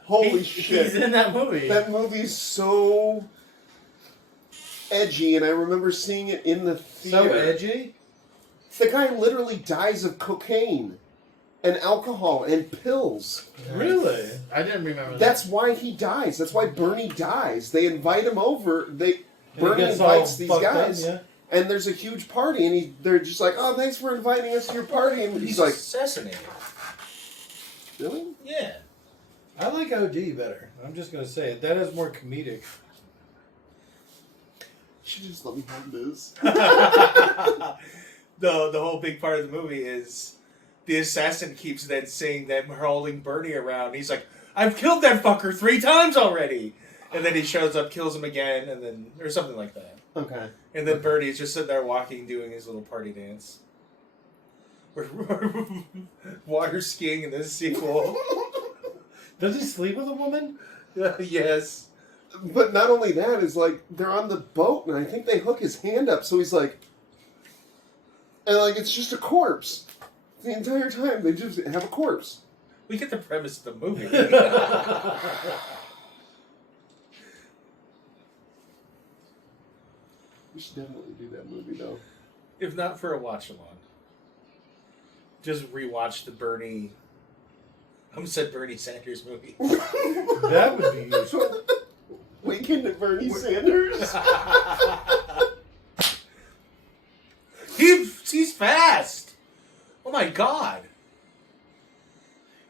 Holy shit. He's in that movie. That movie's so edgy, and I remember seeing it in the So theater. edgy? The guy literally dies of cocaine and alcohol and pills. Really? I didn't remember that. That's why he dies. That's why Bernie dies. They invite him over. And he Bernie gets all invites these fucked up, guys, yeah. And there's a huge party, and they're just like, "Oh, thanks for inviting us to your party." And he's like, assassinated. "Really?" Yeah. I like OD better. I'm just gonna say it. That is more comedic. She just let me have this. The whole big part of the movie is the assassin keeps then seeing them holding Bernie around. He's like, "I've killed that fucker 3 times already," and then he shows up, kills him again, and then or something like that. Okay. And then Bernie's just sitting there walking, doing his little party dance. Water skiing in this sequel. Does he sleep with a woman? Yes. But not only that, is like they're on the boat, and I think they hook his hand up, so he's like, and like it's just a corpse. The entire time they just have a corpse. We get the premise of the movie. We should definitely do that movie though. If not for a watch along. Just rewatch the Bernie. I almost said Bernie Sanders movie. That would be useful. Weekend at Bernie Sanders. He's fast. Oh my god.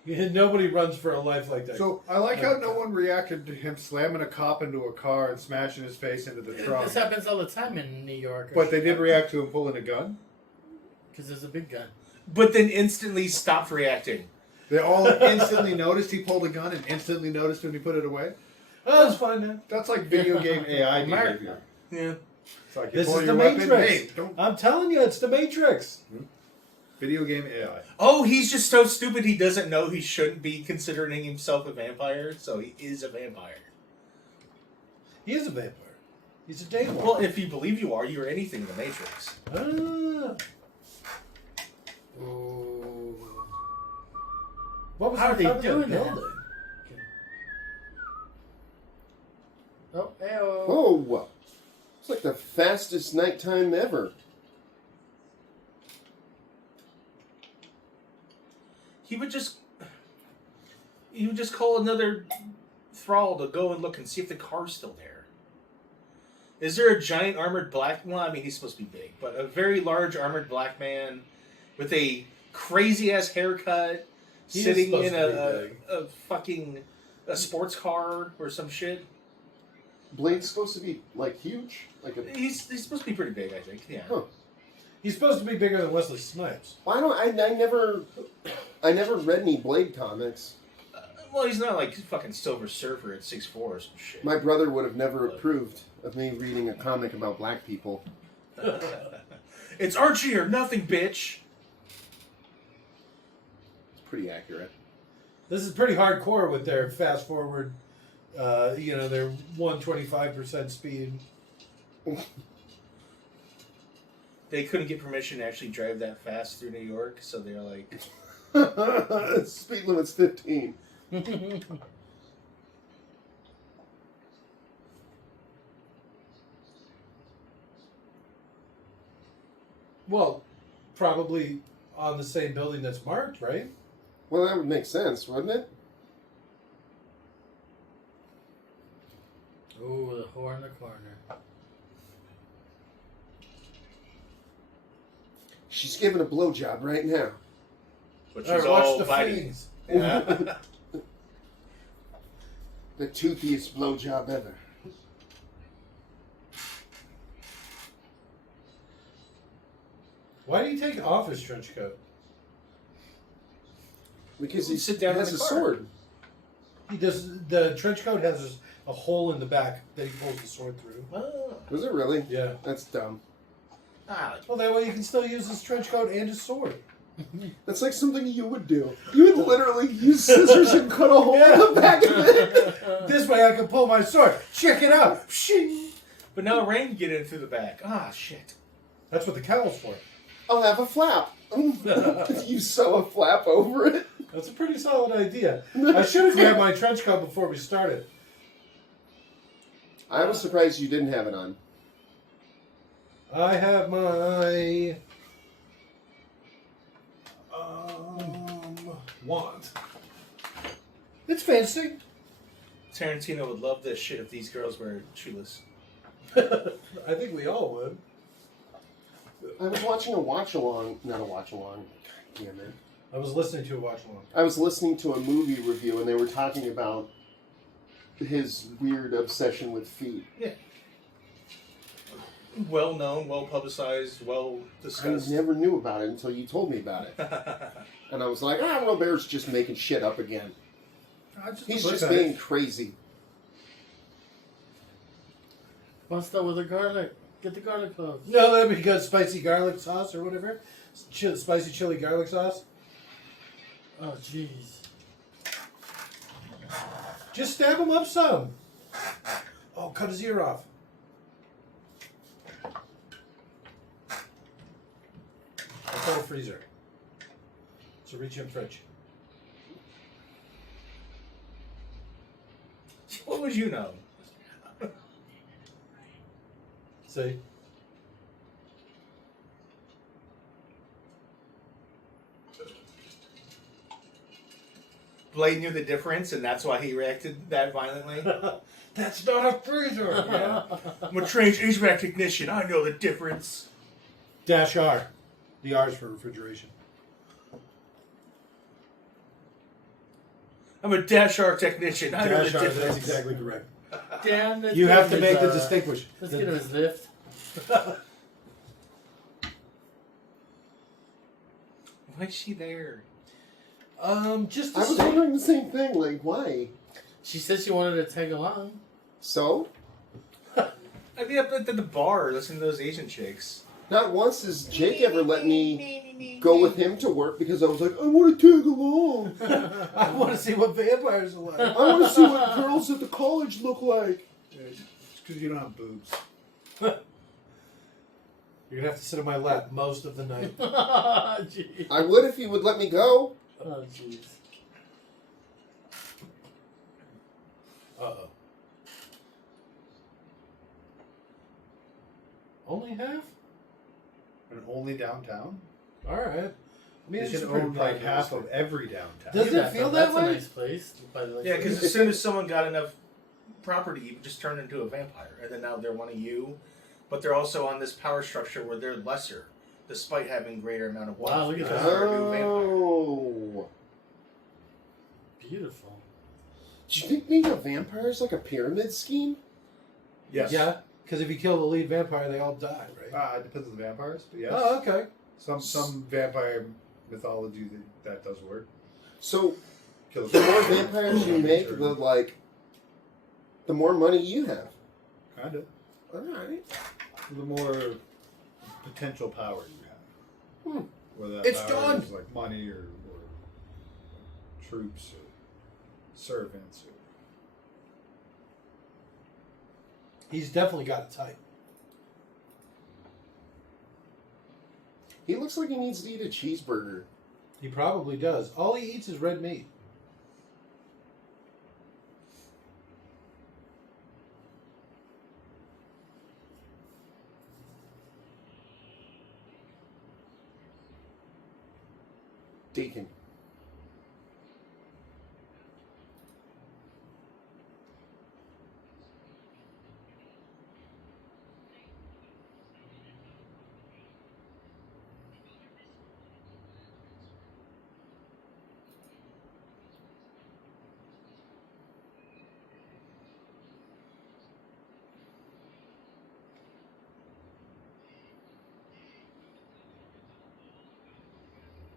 Nobody runs for a life like that. So I like how no one reacted to him slamming a cop into a car and smashing his face into the trunk. This happens all the time in New York. But they did react to him pulling a gun. Because there's a big gun. But then instantly stopped reacting. They all instantly noticed he pulled a gun and instantly noticed when he put it away. Oh, that's fine now. That's like video game AI behavior. Yeah. It's like you This pull is your the weapon, Matrix. hey, don't. I'm telling you, it's the Matrix. Video game AI. Oh, he's just so stupid he doesn't know he shouldn't be considering himself a vampire, so he is a vampire. He is a vampire. He's a daemon. Well, if you believe you are, you're anything in the Matrix. Ah. Ooh. What was How the are they front of doing that? building? Oh, hey-oh. Oh, it's like the fastest nighttime ever. He would just call another thrall to go and look and see if the car's still there. Is there a giant armored black? Well, I mean, he's supposed to be big, but a very large armored black man with a crazy ass haircut, He is sitting supposed in to be a fucking sports car or some shit. Blade's supposed to be like huge, like a. He's supposed to be pretty big, I think. Yeah. Huh. He's supposed to be bigger than Wesley Snipes. Why don't I never read any Blade comics. Well, he's not like fucking Silver Surfer at 6'4" or some shit. My brother would have never approved of me reading a comic about black people. It's Archie or nothing, bitch. It's pretty accurate. This is pretty hardcore with their fast forward, their 125% speed. They couldn't get permission to actually drive that fast through New York, so they're like, Speed limit's 15. Well, probably on the same building that's marked, right? Well, that would make sense, wouldn't it? Ooh, the whore in the corner. She's giving a blowjob right now. which All is right, watch all the biting. fangs. Yeah. The toothiest blowjob ever. Why do you take off his trench coat? Because he Sit down in has the a car. sword. He does. The trench coat has a hole in the back that he pulls the sword through. Oh. Was it really? Yeah. That's dumb. Ah, Well, that way you can still use his trench coat and his sword. That's like something you would do. You would literally use scissors and cut a hole in the back of it. This way I can pull my sword. Check it out. Shing. but now Rain can get in through the back. Ah, shit. That's what the cowl's for. I'll have a flap. You sew a flap over it. That's a pretty solid idea. I should have grabbed my trench coat before we started. I was surprised you didn't have it on. I have my wand. It's fancy. Tarantino would love this shit if these girls were shoeless. I think we all would. I was watching a watch-along. Not a watch-along. God damn it. I was listening to a watch along. I was listening to a movie review, and they were talking about his weird obsession with feet. Yeah. Well known, well publicized, well I discussed. never knew about it until you told me about it. And I was like, Robert's just making shit up again. He's just being crazy. What's that with the garlic? Get the garlic cloves. No, that'd be because spicy garlic sauce or whatever. Spicy chili garlic sauce. Oh, jeez. Just stab him up some. Oh, cut his ear off. I'll cut a freezer. So reach in fridge. What would you know? See? Blade knew the difference, and that's why he reacted that violently. That's not a freezer. Yeah. I'm a trained HVAC technician. I know the difference. Dash R. The R is for refrigeration. I'm a Dash R technician. I know the Dash R, difference. that's exactly correct. Damn, let's You get have him to his, make the distinguish. Let's get him his lift. Why is she there? Just I was wondering the same thing. Like, why? She said she wanted to tag along. So? I'd be up at the bar listening to those Asian chicks. Not once has Jake ever let me go with him to work because I was like, I want to tag along. I want to see what vampires are like. I want to see what girls at the college look like. It's because you don't have boobs. You're going to have to sit on my lap most of the night. Jeez. I would if you would let me go. Oh, jeez. Uh-oh. Only half? And only downtown? All right. I mean, They it's should pretty own like popular. half of every downtown. Does it feel that That's way? a nice place, by the way. Yeah, because as soon as someone got enough property, you just turned into a vampire. And then now they're one of you. But they're also on this power structure where they're lesser, despite having greater amount of wealth. Wow, look at because that. they're a new vampire. Oh. Beautiful. Do you think being a vampire is like a pyramid scheme? Yes. Yeah, because if you kill the lead vampire, they all die, right? It depends on the vampires, but yes. Oh, okay. Some vampire mythology that does work. So, Kill the more vampires you make, the more money you have. Kind of. Alright. The more potential power you have. Hmm. Whether that It's power done. is like money or troops or servants. Or... He's definitely got a type. He looks like he needs to eat a cheeseburger. He probably does. All he eats is red meat. Deacon.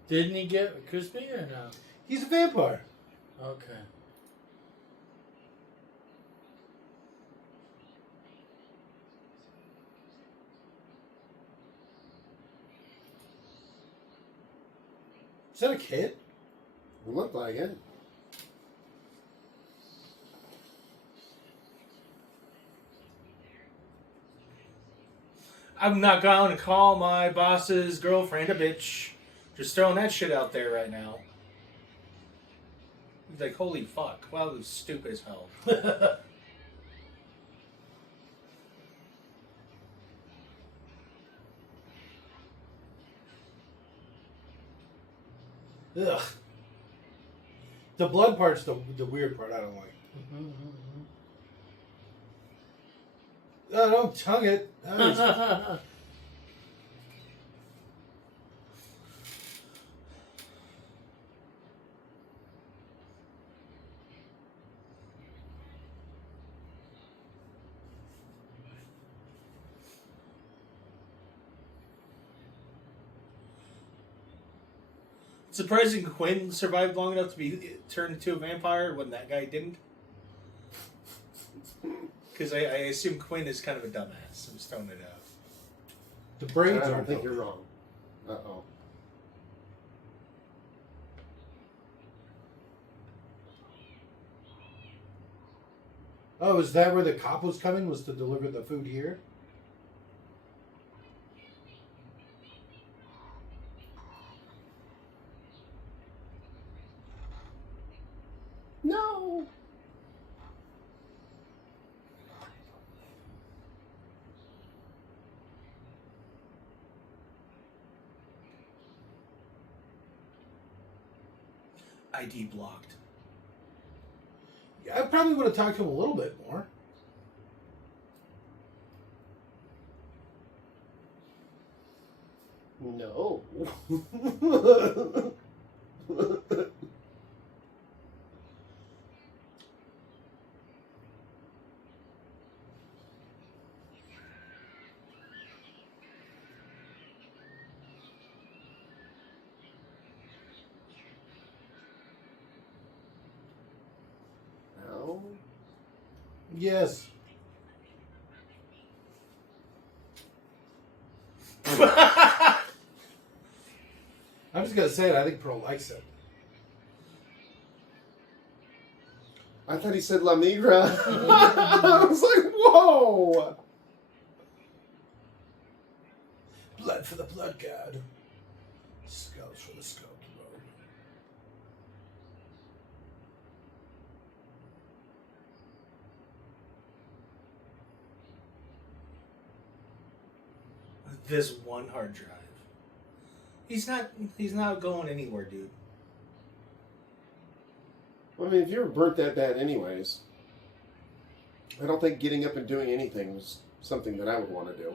Didn't he get crispy or no? He's a vampire. Okay. Is that a kid? It looked like it. I'm not gonna call my boss's girlfriend a bitch. Just throwing that shit out there right now. He's like, holy fuck. Wow, it was stupid as hell. Ugh. The blood part's the weird part I don't like. Oh, don't tongue it. That was- Surprising Quinn survived long enough to be turned into a vampire when that guy didn't. Because I assume Quinn is kind of a dumbass. I'm just throwing it out. The braids I are. don't think you're wrong. Uh-oh. Oh, is that where the cop was coming? Was to deliver the food here? No! ID blocked. Yeah, I probably would have talked to him a little bit more. No. No. Yes. I'm just gonna say it. I think Pearl likes it. I thought he said La Migra. I was like, whoa! Blood for the blood god. Skulls for the skull god. This one hard drive. He's not going anywhere, dude. I mean, if you were burnt that bad anyways, I don't think getting up and doing anything was something that I would want to do.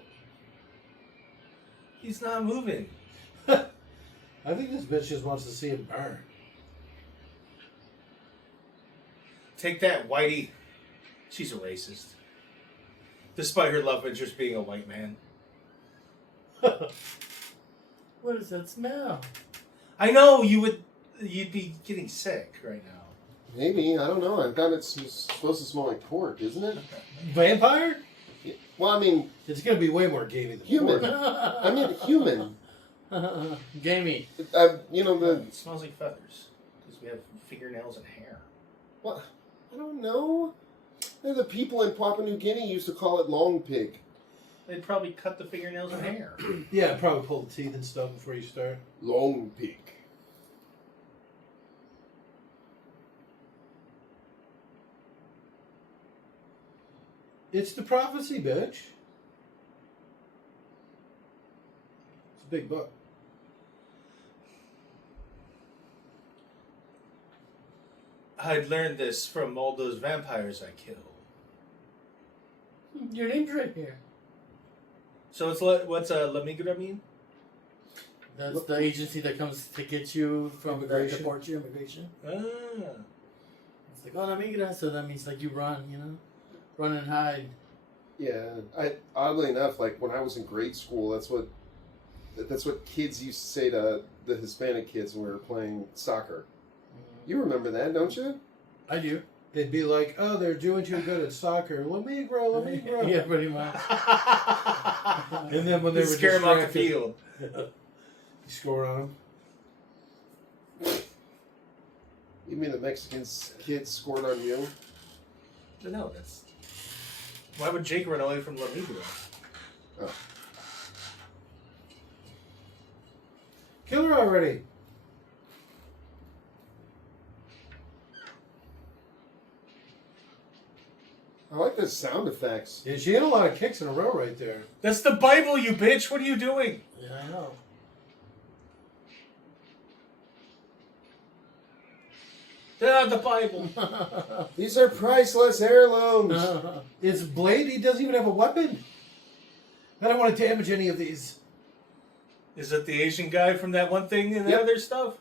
He's not moving. I think this bitch just wants to see him burn. Take that, Whitey. She's a racist. Despite her love interest being a white man. What does that smell? I know you'd be getting sick right now. Maybe, I don't know. I thought it's supposed to smell like pork, isn't it? Vampire? Well, I mean, It's gonna be way more gamey than human. pork. I mean, human. Gamey. You know, the... It smells like feathers. Because we have fingernails and hair. What? I don't know. The people in Papua New Guinea used to call it long pig. They'd probably cut the fingernails and hair. Yeah, probably pull the teeth and stuff before you start. Long pig. It's the prophecy, bitch. It's a big book. I'd learned this from all those vampires I killed. Your name's right here. So it's what's La Migra mean? That's the agency that comes to get you from Immigration. deport you, immigration. Ah. It's like, oh, la migra, so that means like you run, you know? Run and hide. Yeah, oddly enough, like when I was in grade school, that's what kids used to say to the Hispanic kids when we were playing soccer. You remember that, don't you? I do. They'd be like, "Oh, they're doing too good at soccer. Let me grow, let me grow." Yeah, pretty much. And then when they were scare him off the distracted, field. you score on them. You mean the Mexican kids scored on you? No, that's. Why would Jake run away from La Migra? Oh. Kill her already. I like the sound effects. Yeah, she had a lot of kicks in a row right there. That's the Bible, you bitch! What are you doing? Yeah, I know. Ah, the Bible. These are priceless heirlooms. It's Blade. He doesn't even have a weapon. I don't want to damage any of these. Is it the Asian guy from that one thing and the Yep. other stuff?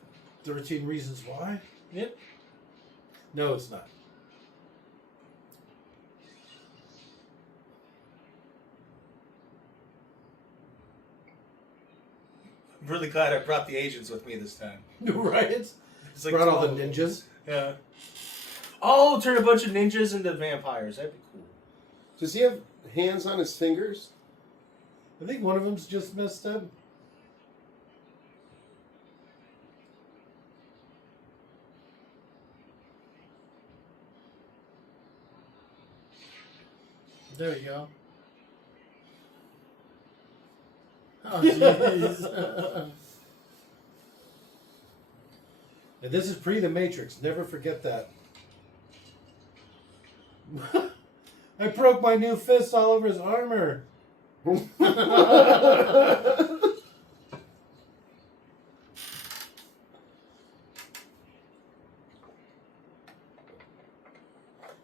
13 Reasons Why? Yep. No, it's not. I'm really glad I brought the agents with me this time. Right? It's like Brought all the 12 of them. ninjas. Yeah. Oh, turn a bunch of ninjas into vampires. That'd be cool. Does he have hands on his fingers? I think one of them's just messed up. There you go. Oh, jeez. And this is pre the Matrix. Never forget that. I broke my new fist all over his armor.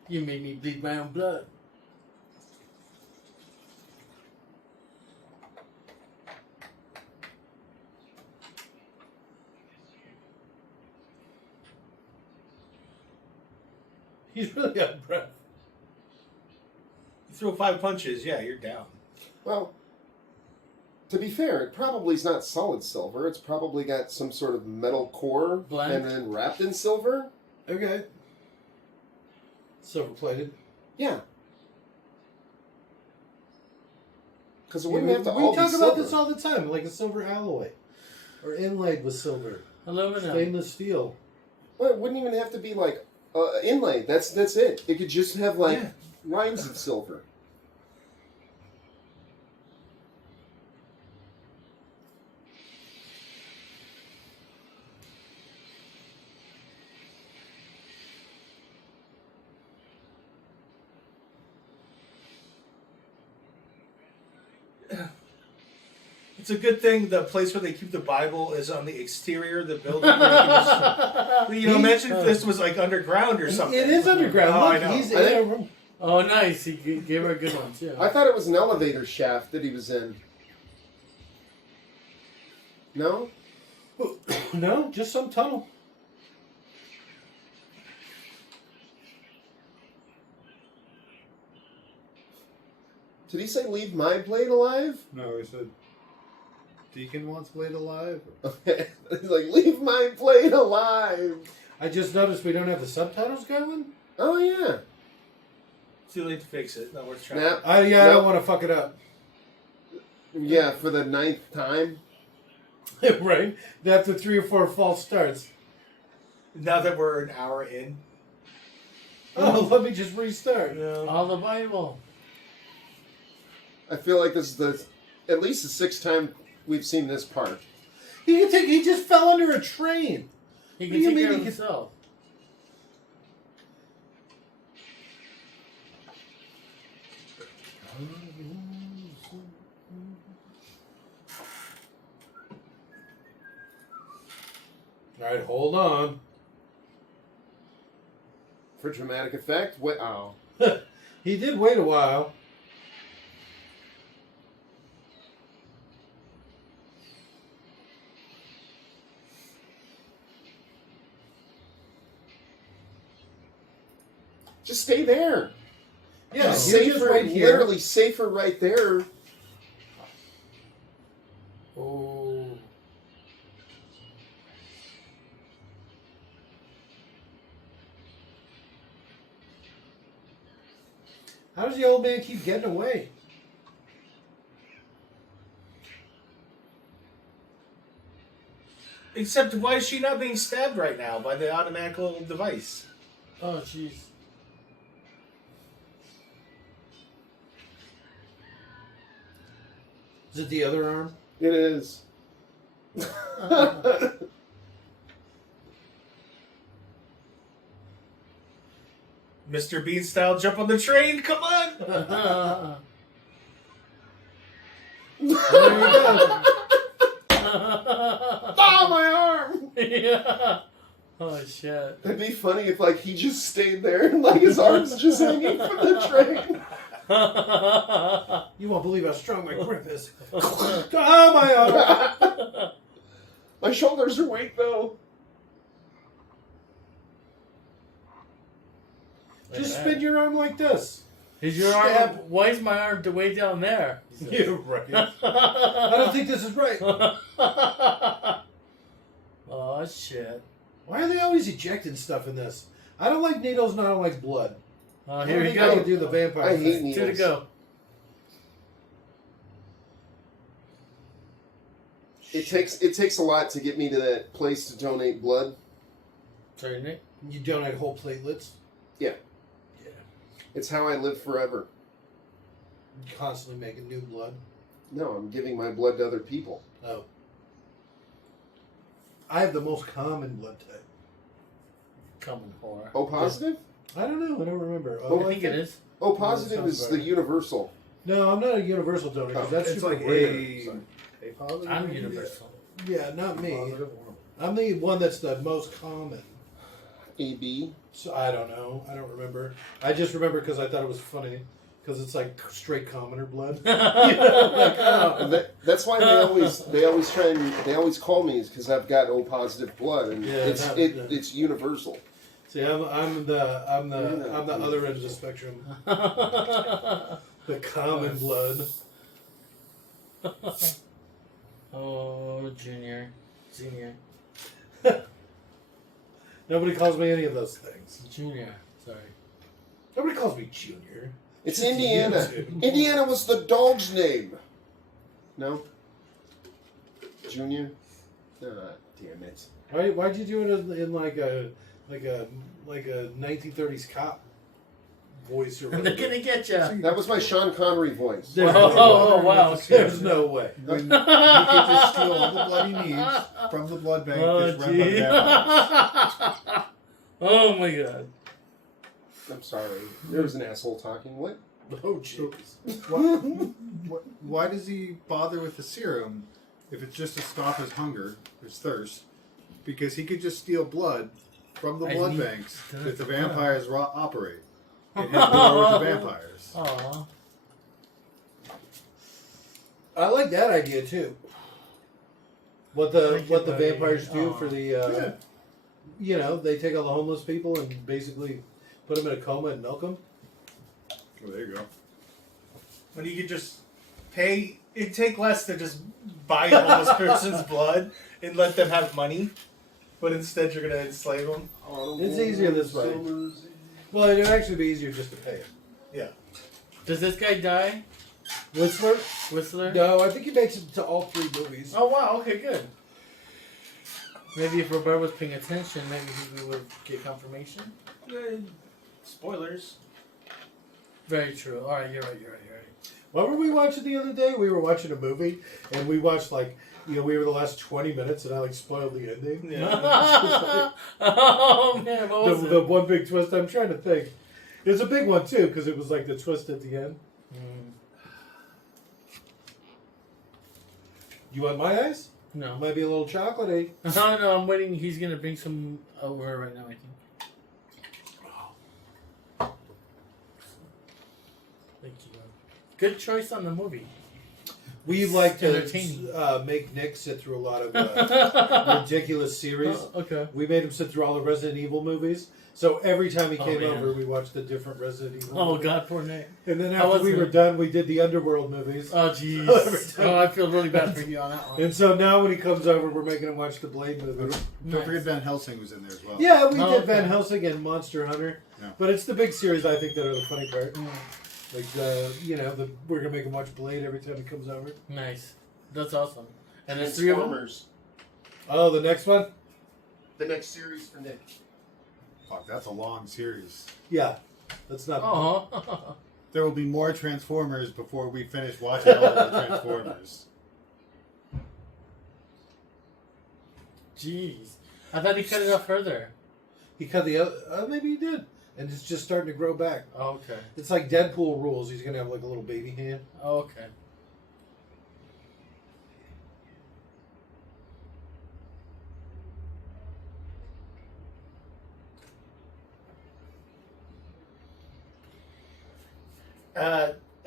You made me bleed my own blood. He's really out of breath. You throw 5 punches, yeah, you're down. Well, to be fair, it probably is not solid silver. It's probably got some sort of metal core Blend. and then wrapped in silver. Okay. Silver plated. Yeah. Because it wouldn't have to we all be talk silver. about this all the time, like a silver alloy. Or inlaid with silver. Aluminum. Stainless steel. Well, it wouldn't even have to be like inlaid. That's it. It could just have like Yeah. lines of silver. It's a good thing the place where they keep the Bible is on the exterior of the building. Imagine if this was like underground or something. It is underground. Oh, Look, I know. he's I in think- a room. Oh, nice. He gave her a good one, too. I thought it was an elevator shaft that he was in. No? No, just some tunnel. Did he say leave my blade alive? No, he said Deacon wants Blade alive. Okay. He's like, leave my blade alive. I just noticed we don't have the subtitles going. Oh, yeah. Too late to fix it. Not worth trying. Snap. I Nope. don't want to fuck it up. Yeah, for the 9th time. Right? After 3 or 4 false starts. Now that we're an hour in. Oh, let me just restart. All the Bible. I feel like this is at least the 6th time we've seen this part. He just fell under a train. He What can do you take mean care of he can- himself. All right, hold on. For dramatic effect, wait. Oh. He did wait a while. Just stay there. Yeah, Just you're safer, just right here. literally safer right there. Oh. How does the old man keep getting away? Except, why is she not being stabbed right now by the automatical device? Oh, jeez. Is it the other arm? It is. Mr. Bean style, jump on the train, come on! There you go. Oh, my arm! Yeah. Oh, shit. It'd be funny if, like, he just stayed there and, like, his arm's just hanging from the train. You won't believe how strong my grip is. Oh, my arm! My shoulders are weak, though. Just spin your arm like this. Is your arm? Why is my arm way down there? You're right. I don't think this is right. Oh shit! Why are they always ejecting stuff in this? I don't like needles and I don't like blood. Here you I go. can do the vampire. I hate thing. needles. Two to go. It takes a lot to get me to that place to donate blood. Sorry, Nick. You donate whole platelets. Yeah. Yeah. It's how I live forever. Constantly making new blood. No, I'm giving my blood to other people. Oh. I have the most common blood type. Common horror. O positive? I don't know. I don't remember. I think it is. O positive sounds is right. the universal. No, I'm not a universal donor because that's It's super like rare. A positive. I'm universal. Yeah, not me. Positive or I'm the one that's the most common. AB. So I don't know. I don't remember. I just remember because I thought it was funny because it's like straight commoner blood. That's why they always try and they always call me because I've got O positive blood and Yeah, it's universal. See, I'm the other end of the spectrum. The common blood. Oh, junior, senior, Nobody calls me any of those things. junior. Sorry. Nobody calls me Junior. It's Just Indiana. you two. Indiana was the dog's name. No? Junior? Ah, damn it. Why'd you do it in like a 1930s cop voice or They're whatever? gonna get you. That was my Sean Connery voice. There's Oh, no oh, way. wow. There's no way. When he could just steal all the blood he needs from the blood bank. Oh, just run by gee. that. Oh my god. I'm sorry. There was an asshole talking. What? Oh jeez. Why does he bother with the serum if it's just to stop his hunger, his thirst? Because he could just steal blood from the I blood need- banks that the vampires operate. And his war with the vampires. Aw. I like that idea too. What the Thank you, buddy. vampires do Aw. for the Yeah. you know, they take all the homeless people and basically put them in a coma and milk them. Oh, there you go. When you could just pay, it'd take less to just buy a homeless person's blood and let them have money, but instead you're gonna enslave them. It's easier this way. Well, it'd actually be easier just to pay him. Yeah. Does this guy die? Whistler? Whistler? No, I think he makes it to all three movies. Oh wow, okay, good. Maybe if Robert was paying attention, maybe he would get confirmation. Spoilers. Very true. Alright, you're right. What were we watching the other day? We were watching a movie, and we watched we were the last 20 minutes, and I spoiled the ending. Yeah. Oh man, what was The it? one big twist. I'm trying to think. It was a big one too, because it was like the twist at the end. You want my eyes? No. Might be a little chocolatey. No, I'm waiting. He's gonna bring some over right now, I think. Thank you. Good choice on the movie. We like to Entertaining. make Nick sit through a lot of ridiculous series. Okay. We made him sit through all the Resident Evil movies. So every time he came man. over, we watched a different Resident Evil Oh movie. God, poor Nick. And then How after was we it? were done, we did the Underworld movies. Oh Every jeez. time. Oh, I feel really bad for you on that one. And so now when he comes over, we're making him watch the Blade movies. Don't forget Van Helsing was in there as well. Yeah, we Oh, did okay. Van Helsing and Monster Hunter. Yeah. But it's the big series, I think, that are the funny part. Mm, Like, we're going to make him watch Blade every time he comes over. nice. That's awesome. And there's three of them. Transformers. Oh, the next one? The next series for Nick. Fuck, that's a long series. Yeah. That's not... Oh. There will be more Transformers before we finish watching all of the Transformers. Jeez. I thought he cut it off further. He cut the other... maybe he did. And it's just starting to grow back. Oh, okay. It's like Deadpool rules. He's going to have like a little baby hand. Oh, okay.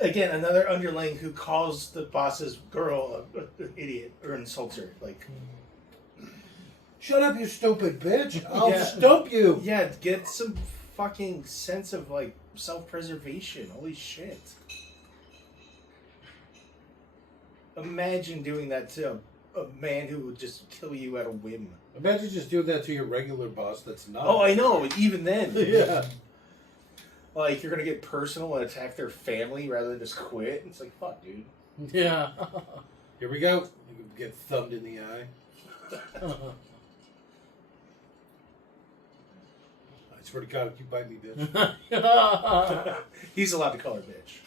Again, another underling who calls the boss's girl an idiot or insults her. Like, Shut up, you stupid bitch. I'll Yeah. stump you. yeah, get some fucking sense of like self-preservation. Holy shit. Imagine doing that to a man who would just kill you at a whim. Imagine just doing that to your regular boss that's not. Oh, I know. Even then. Yeah. Like, you're going to get personal and attack their family rather than just quit. It's like, fuck, dude. Yeah. Here we go. You can get thumbed in the eye. I swear to God, if you bite me, bitch. He's allowed to call her bitch.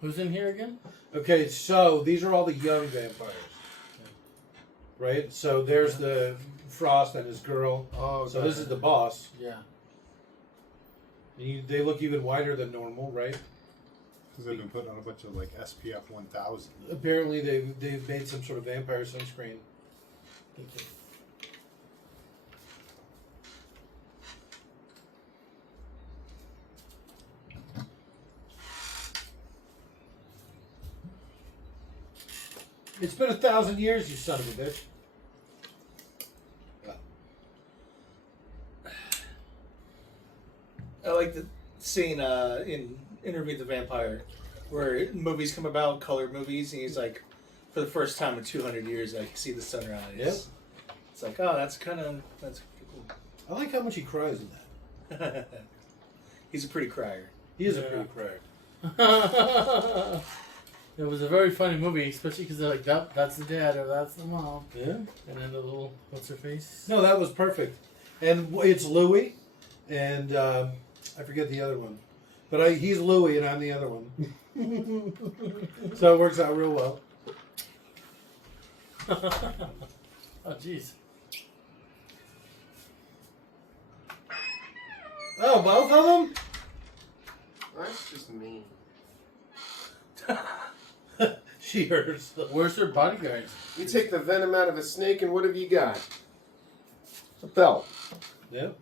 Who's in here again? Okay, so these are all the young vampires. Right? So there's the Frost and his girl. Oh, So this is the boss. Yeah. They look even whiter than normal, right? Because they've been putting on a bunch of like SPF 1000. Apparently they've made some sort of vampire sunscreen. It's been 1,000 years, you son of a bitch. I like the scene in Interview with the Vampire where movies come about, colored movies, and he's like, for the first time in 200 years, I can see the sunrise. Yep. It's like, oh, that's cool. I like how much he cries in that. He's a pretty crier. He is a Yeah. pretty crier. It was a very funny movie, especially because they're like, that's the dad or that's the mom. Yeah. And then the little, what's her face? No, that was perfect. And it's Louis, and I forget the other one. But he's Louis and I'm the other one. So it works out real well. Oh, jeez. Oh, both of them? That's just mean. She hurts. Where's her bodyguard? You take the venom out of a snake, and what have you got? A belt. Yep.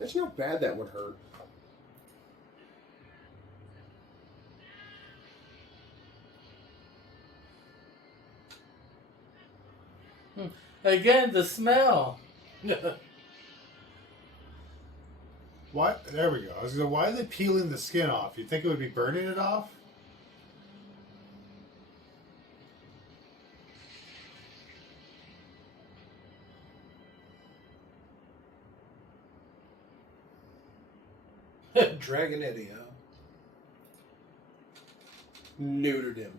Imagine how bad that would hurt. Again, the smell. Why? There we go. I was gonna, why are they peeling the skin off? You'd think it would be burning it off? Dragon Eddie, huh? Neutered him.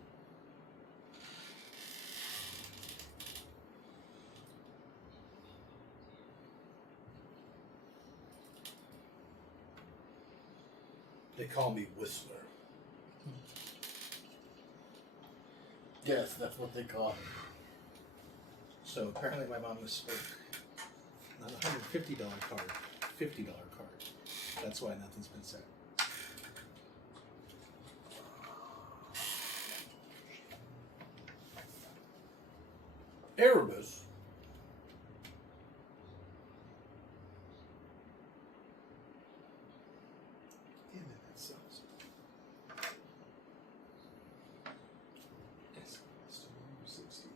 They call me Whistler. Yes, that's what they call it. So apparently my mom spoke not a $150 card, $50 card. That's why nothing's been said. Erebus. Damn it, that sucks. Yes, still over 60.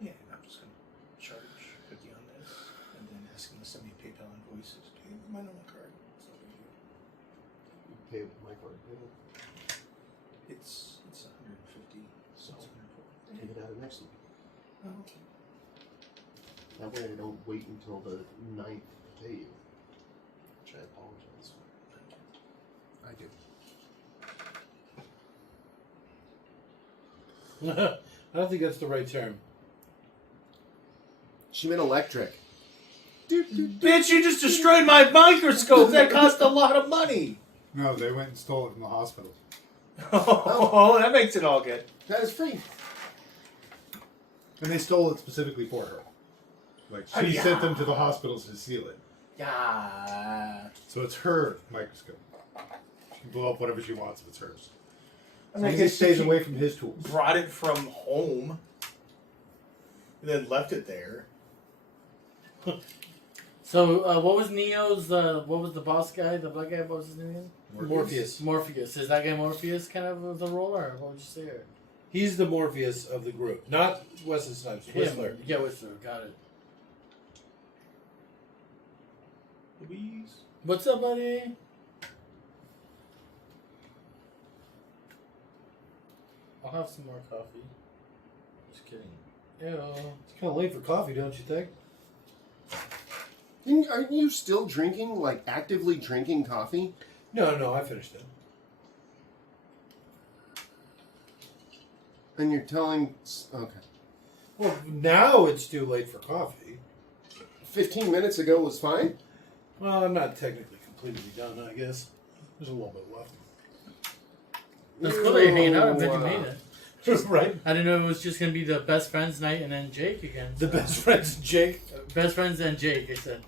Yeah, I'm just gonna charge 50 on this, and then ask him to send me PayPal invoices. Pay with my normal card. It's no big deal. You pay with my card. It's 150. So it's 140. Take it out of next week. Oh, okay. That way I don't wait until the 9th to pay you. Which I apologize for. I do. I don't think that's the right term. She meant electric. Bitch, you just destroyed my microscope! That cost a lot of money! No, they went and stole it from the hospital. Oh, that makes it all good. That is free. And they stole it specifically for her. Like, she Yeah. sent them to the hospitals to steal it. Yeah. So it's her microscope. She can blow up whatever she wants if it's hers. I As mean, I long as it guess stays she away from his tools. brought it from home and then left it there. So, what was Neo's? What was the boss guy? The black guy? What was his name? Morpheus. Morpheus. Is that guy Morpheus kind of the role, or what would you say? Or? He's the Morpheus of the group, not Wesley Snipes. Whistler. Yeah, Whistler. Got it. Louise. What's up, buddy? I'll have some more coffee. Just kidding. Ew. It's kind of late for coffee, don't you think? Aren't you still drinking, like actively drinking coffee? No, I finished it. And you're telling... Okay. Well, now it's too late for coffee. 15 minutes ago was fine? Well, I'm not technically completely done, I guess. There's a little bit left. That's cool that you're hanging out. I'm glad you made it. Right? I didn't know it was just going to be the best friends night and then Jake again. The best friends, Jake. Best friends and Jake, I said.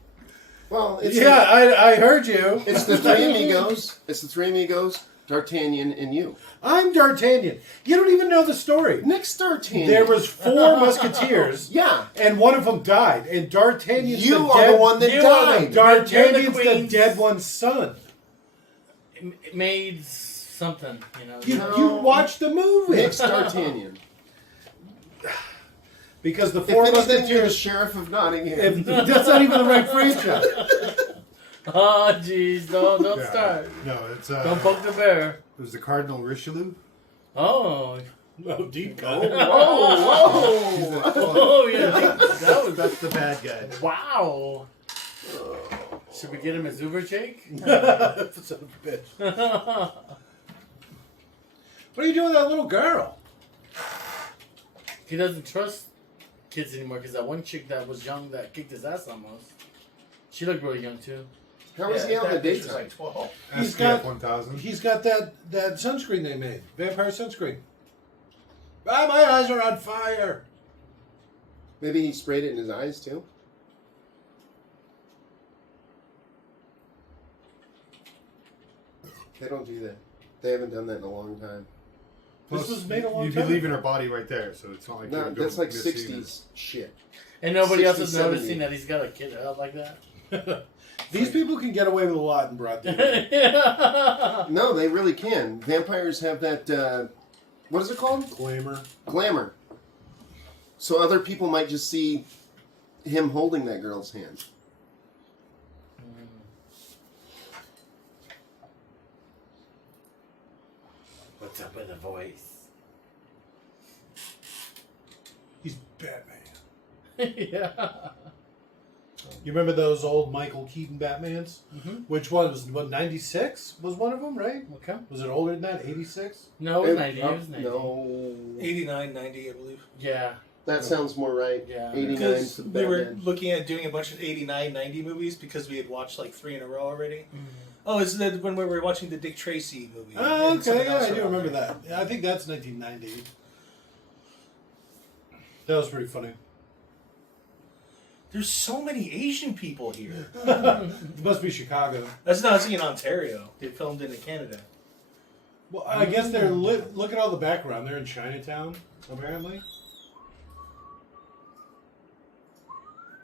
Well, it's I heard you. It's the three amigos. It's the three amigos, D'Artagnan, and you. I'm D'Artagnan. You don't even know the story. Next D'Artagnan. There was 4 musketeers. Yeah. And one of them died. And D'Artagnan's You the are dead, the one that died. D'Artagnan's the Queen's- dead one's son. It made something, you know. You watched the movie. Next D'Artagnan. Because the If 4 anything, you're the musketeers... Sheriff of Nottingham. That's not even the right franchise. Oh, jeez. Don't Yeah. start. No, it's Don't poke the bear. it was the Cardinal Richelieu. Oh. Oh, deep cut. Oh, oh, yeah. That was... That's the bad guy. Wow. Should we get him a Zuber Jake? Son of a bitch. What are you doing with that little girl? He doesn't trust kids anymore because that one chick that was young that kicked his ass almost. She looked really young too. How was he out in the that bitch was daytime? like 12. He's SPF got- 1000. He's got that sunscreen they made. Vampire sunscreen. Ah, my eyes are on fire. Maybe he sprayed it in his eyes too. They don't do that. They haven't done that in a long time. This was made a long You'd time be leaving ago. her body right there, so it's not like No, you're that's going like missing 60s shit. And nobody else 60, is noticing 70. that he's got a kid out like that. These people can get away with a lot in broad daylight. No, they really can. Vampires have that, what is it called? Glamour. Glamour. So other people might just see him holding that girl's hand. What's up with the voice? He's Batman. Yeah. You remember those old Michael Keaton Batmans? Mhm. Which one was 96? Was one of them, right? Okay. Was it older than that? 86? No, it was 90. It was 90. No. 89, 90, I believe. Yeah. That sounds more right. Yeah. 89 Because for the we were Batman. looking at doing a bunch of 89, 90 movies because we had watched like 3 in a row already. Mhm. Oh, is that when we were watching the Dick Tracy movie? Oh, And something okay. Yeah, else I do around remember there. that. Yeah, I think that's 1990. That was pretty funny. There's so many Asian people here. It must be Chicago. That's not in Ontario. They filmed it in Canada. Well, I guess they're look at all the background. They're in Chinatown, apparently.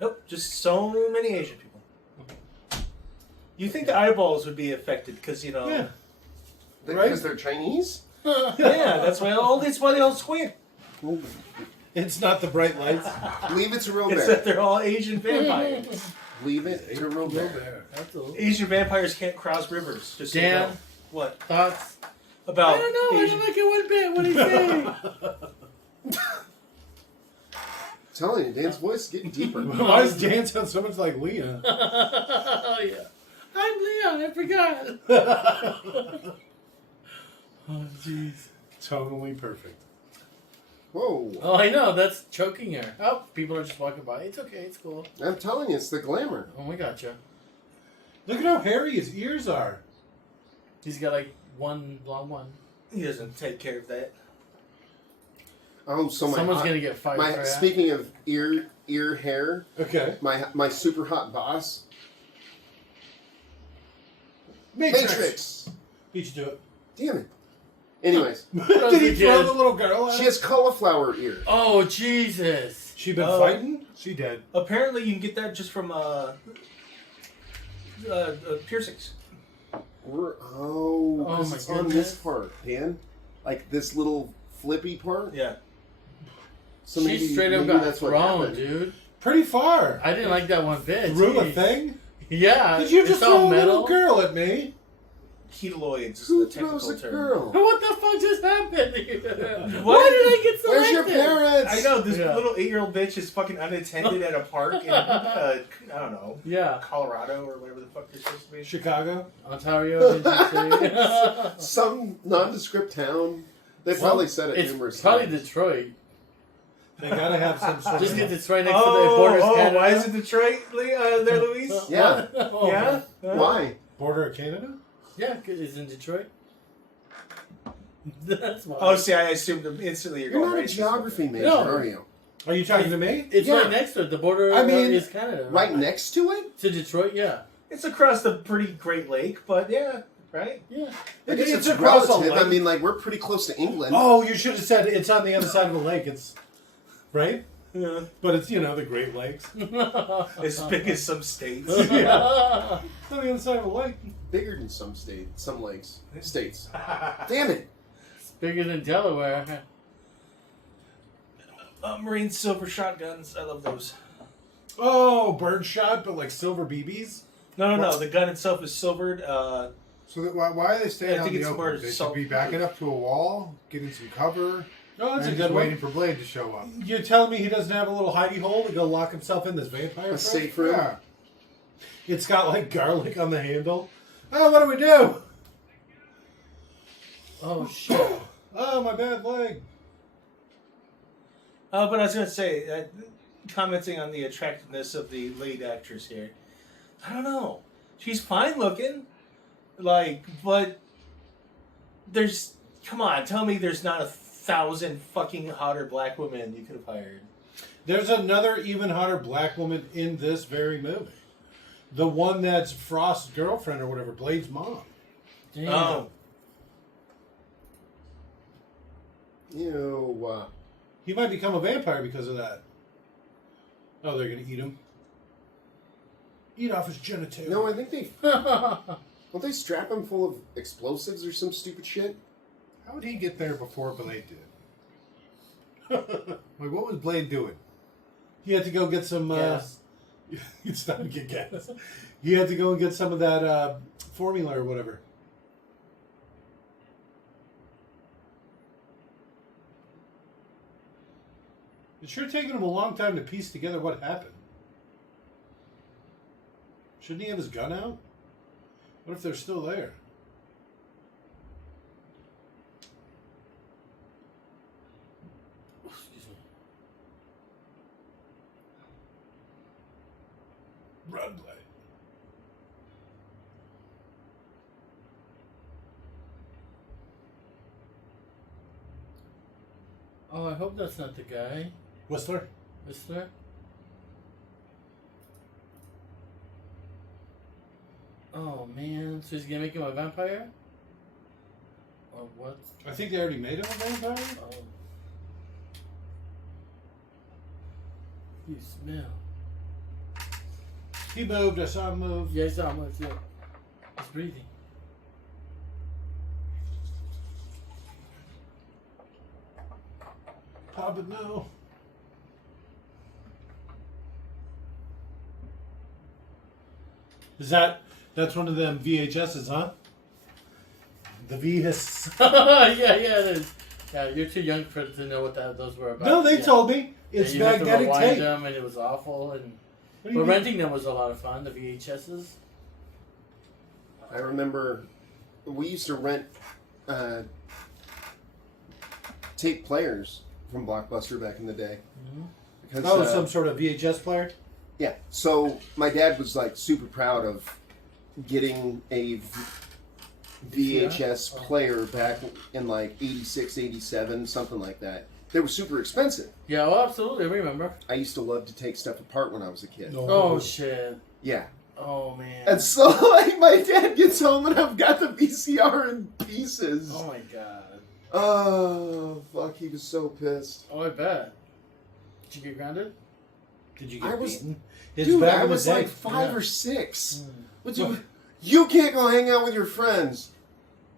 Nope, just so many Asian people. You think the eyeballs would be affected because Yeah. yeah, Because they're Chinese? that's why they all squint. It's not the bright lights. Leave it to real It's bear. that they're all Asian vampires. Leave it to real bear. That's all. Asian vampires can't cross rivers. Just so you Dan? know. What Thoughts? about? I don't know. I Asian- don't like it one bit. What do you say? telling you, Dan's voice is getting deeper. Why does Dan sound so much like Leah? Oh, yeah. I'm Leon. I forgot. Oh, jeez. Totally perfect. Whoa. Oh, I know. That's choking her. Oh, people are just walking by. It's okay. It's cool. I'm telling you, it's the glamour. Oh, we gotcha. Look at how hairy his ears are. He's got like one long one. He doesn't take care of that. Oh, so my Someone's hot- gonna get fired for that. speaking of ear hair, Okay. my super hot boss, Matrix. Beat you to it. Damn it. Anyways, Did he throw kid. the little girl out? she has cauliflower ear. Oh, Jesus. She been Oh. fighting? She dead. Apparently, you can get that just from piercings. Oh because my it's on goodness. this part, man. Like this little flippy part. Yeah. So She maybe, straight up maybe got that's what thrown, happened. dude. Pretty far. I didn't like that one bit. Through a Jeez. thing? Yeah. Did you it's just all throw a metal. little girl at me? Keloids is Who the technical throws a term. girl? What the fuck just happened here? What? Why did I get selected? Where's your parents? I know this Yeah. little 8-year-old bitch is fucking unattended at a park in I don't know, Yeah. Colorado or whatever the fuck they're supposed to be. Chicago? Ontario, did you say? Some nondescript town. They probably said it numerous It's probably times. Detroit. They gotta have some sort Just of... because it's right next to the borders. Canada. Why is it Detroit there, Luis? Yeah. Oh, Yeah? Why? Border of Canada? Yeah, 'cause it's in Detroit. That's why. Oh, see, I assumed instantly you're You're going not a racist. geography major, No. are you? Are you talking to me? It's Yeah. right next to it. The border I mean, is Canada. Right next to it? To Detroit, yeah. It's across the pretty Great Lake, but yeah, right? Yeah. I guess It's it's across a relative. I lake. mean, like, we're pretty close to England. Oh, you should have said it's on the other side of the lake. It's... Right? Yeah. But it's, the Great Lakes. As big as some states. Yeah. It's on the other side of the lake. Bigger than some lakes. States. Damn it. It's bigger than Delaware. Marine silver shotguns. I love those. Oh, birdshot, but like silver BBs? No. The gun itself is silvered. So why are they staying I out think in the it's more open? They should salt- be backing up to a wall, getting some cover, Oh, that's a and good just waiting one. for Blade to show up. You're telling me he doesn't have a little hidey hole to go lock himself in this vampire A truck? safe room. Yeah. It's got like garlic on the handle. Oh, what do we do? Oh, shit. Oh, my bad leg. But I was going to say, commenting on the attractiveness of the lead actress here. I don't know. She's fine looking. But there's... Come on, tell me there's not 1,000 fucking hotter black women you could have hired. There's another even hotter black woman in this very movie. The one that's Frost's girlfriend or whatever, Blade's mom. Damn. Oh. Ew. He might become a vampire because of that. Oh, they're going to eat him. Eat off his genitalia. No, I think they... Don't they strap him full of explosives or some stupid shit? How would he get there before Blade did? Like, what was Blade doing? He had to go get some... Gas. It's not to get gas. He had to go and get some of that formula or whatever. It's sure taken him a long time to piece together what happened. Shouldn't he have his gun out? What if they're still there? Excuse me. Run, Blade. Oh, I hope that's not the guy. Whistler? Whistler? Oh, man. So he's gonna make him a vampire? Or what? I think they already made him a vampire. Oh. You smell. He moved. I saw him move. Yeah, I saw him. Yeah. He's breathing. Pop it now. That's one of them VHSs, huh? The VHS. Yeah, it is. Yeah, you're too young to know what those were about. No, they yeah. told me. It's you have to magnetic rewind tape. them, and it was awful. And What do you but mean? renting them was a lot of fun. The VHSs. I remember we used to rent tape players from Blockbuster back in the day. Mm-hmm. Because, Oh, some sort of VHS player? yeah. So my dad was like super proud of getting a VHS player back in like 86, 87, something like that. They were super expensive. Yeah, oh, absolutely. I remember. I used to love to take stuff apart when I was a kid. No. Oh shit. Yeah. Oh man. And so like my dad gets home and I've got the VCR in pieces. Oh my god. Oh, fuck, he was so pissed. Oh, I bet. Did you get grounded? Did you I get was- beaten? It's Dude, back I in the was day. like 5 Yeah. or 6. What's Well- you can't go hang out with your friends.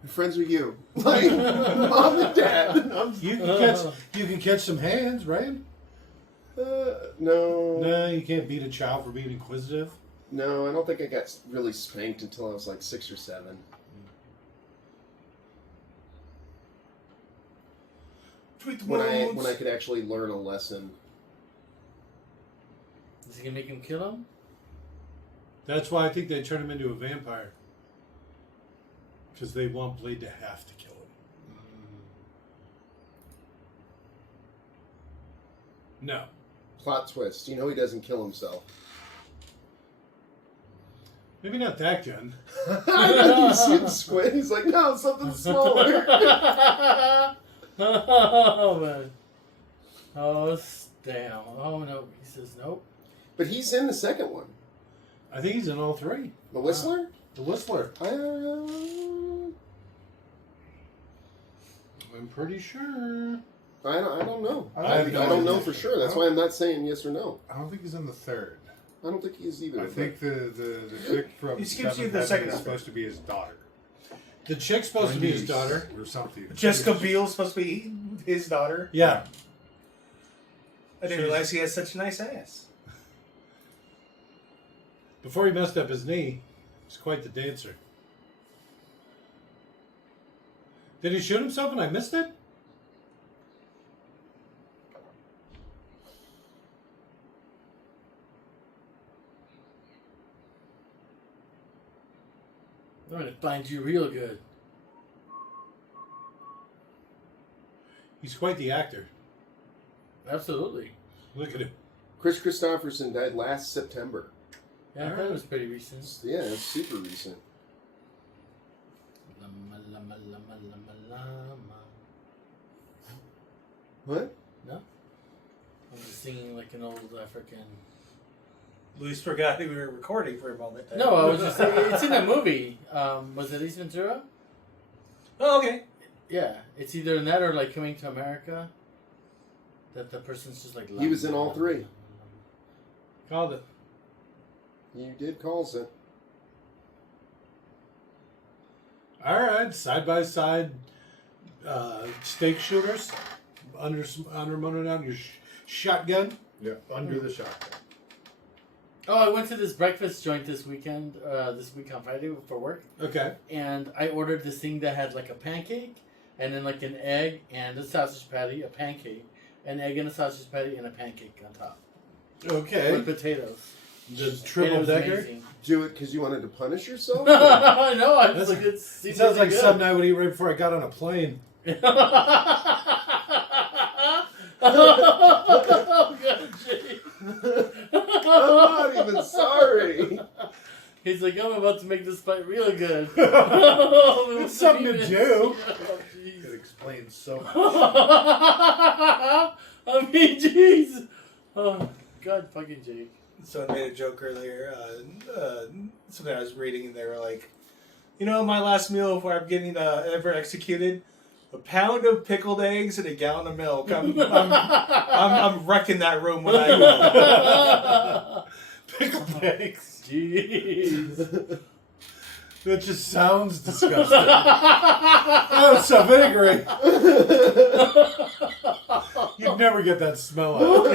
Your friends with you. Like, mom and dad. You can catch some hands, right? No. No, you can't beat a child for being inquisitive. No, I don't think I got really spanked until I was like 6 or 7. When I could actually learn a lesson. Is he gonna make him kill him? That's why I think they turn him into a vampire. Because they want Blade to have to kill him. No. Plot twist. You know he doesn't kill himself. Maybe not that gun. You see the squid? He's like, no, something smaller. Oh man. Oh damn. Oh no. He says nope. But he's in the second one. I think he's in all 3. The Whistler? The Whistler. I'm pretty sure. I don't know. I have no I don't know idea. for sure. That's why I'm not saying yes or no. I don't think he's in the third. I don't think he is either. I think the chick from He skips you Seventh the Heaven second is one. supposed to be his daughter. The chick's supposed to be his daughter. Or something. Jessica Biel's supposed to be his daughter. Yeah. I didn't realize he has such a nice ass. Before he messed up his knee, he's quite the dancer. Did he shoot himself and I missed it? I'm gonna find you real good. He's quite the actor. Absolutely. Look at him. Kris Kristofferson died last September. Yeah, that was pretty recent. Yeah, it's super recent. Lama, lama, lama, lama, lama. What? No? I'm just singing like an old African. Luis forgot we were recording for a moment. There. No, I was just saying, it's in a movie. Was it Ace Ventura? Oh, okay. Yeah, it's either in that or like Coming to America. That the person's just like. He was in all 3. Called it. You did calls it. All right, side by side stake shooters under mounted on your shotgun. Yeah, under the shotgun. Oh, I went to this breakfast joint this weekend. This week on Friday for work, Okay. and I ordered this thing that had like a pancake, and then like an egg and a sausage patty, a pancake, an egg and a sausage patty, and a pancake on top Okay. with potatoes. The And triple it was decker. amazing. Do it because you wanted to punish yourself? No, I That's- was like, it It seems sounds like really something I would eat right before I got on a plane. good. Oh, God, Jay. I'm not even sorry. He's like, I'm about to make this fight real good. It's something to do. Oh, jeez. It explains so much. I mean, jeez. Oh, God, fucking Jake. Someone made a joke earlier. Something I was reading, and they were like, "You know, my last meal before I'm getting ever executed, a pound of pickled eggs and a gallon of milk. I'm wrecking that room when I go." Pickled eggs. Jeez. That just sounds disgusting. Oh, it's so vinegary. You'd never get that smell out.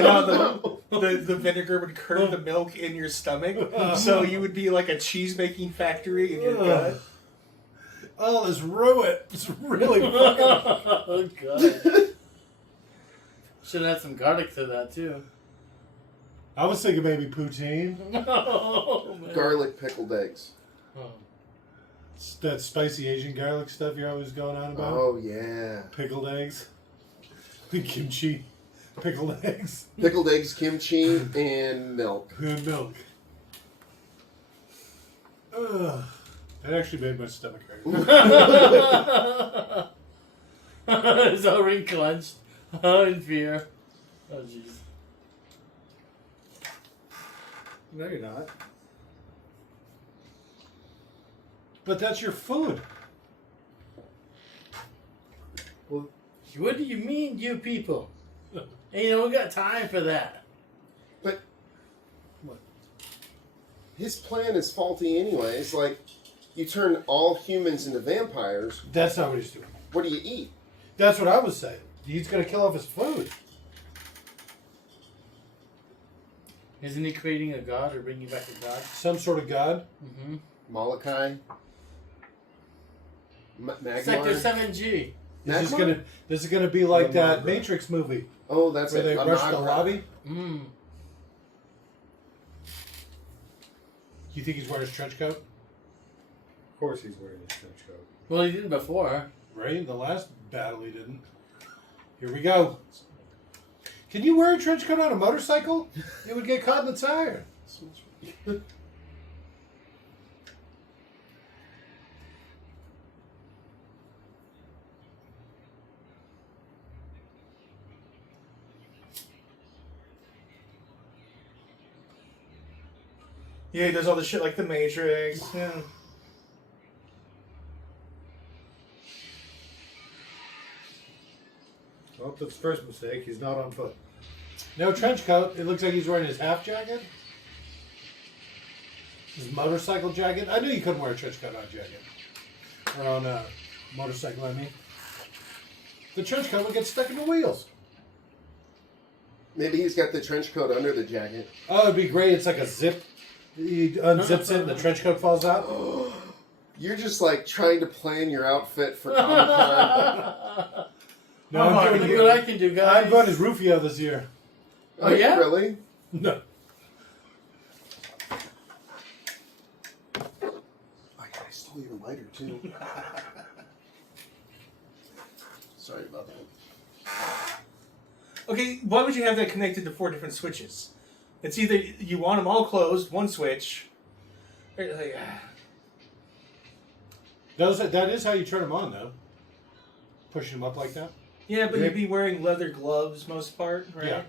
You know, the vinegar would curdle the milk in your stomach, so you would be like a cheese making factory in your gut. Oh, this ruin. It's really fucking. Oh, God. Should have had some garlic to that, too. I was thinking maybe poutine. Oh, man. Garlic pickled eggs. Oh. It's that spicy Asian garlic stuff you're always going on about. Oh, yeah. Pickled eggs. Kimchi. Pickled eggs. Pickled eggs, kimchi, and milk. And milk. Ugh. That actually made my stomach hurt. His whole ring clenched. Oh, in fear. Oh, jeez. No, you're not. But that's your food. Well, What do you mean, you people? Ain't no got time for that. But his plan is faulty anyways. Like, you turn all humans into vampires. That's not what he's doing. What do you eat? That's what I was saying. He's going to kill off his food. Isn't he creating a god or bringing back a god? Some sort of god. Mm-hmm. Molokai? Magmar? Sector 7G. This is gonna be like that Matrix movie Oh, that's where it. they rush the Magmar. lobby. Mm. You think he's wearing his trench coat? Of course he's wearing his trench coat. Well, he didn't before. Right? In the last battle he didn't. Here we go. Can you wear a trench coat on a motorcycle? It would get caught in the tire. Yeah, he does all the shit like the Matrix. Yeah. Well, that's the first mistake. He's not on foot. No trench coat. It looks like he's wearing his half jacket. His motorcycle jacket. I knew you couldn't wear a trench coat on a jacket. Or on a motorcycle, I mean. The trench coat would get stuck in the wheels. Maybe he's got the trench coat under the jacket. Oh, it'd be great. It's like a zip. He unzips it and the trench coat falls out. You're just like trying to plan your outfit for Comic-Con. No, I'm Look going what I can do, guys. I'm going as Rufio this year. Oh, yeah? Really? No. I stole your lighter, too. Sorry about that. Okay, why would you have that connected to 4 different switches? It's either you want them all closed, one switch. Or like, That is how you turn them on, though. Pushing them up like that. yeah, but you'd be wearing leather gloves most part, right? Yeah.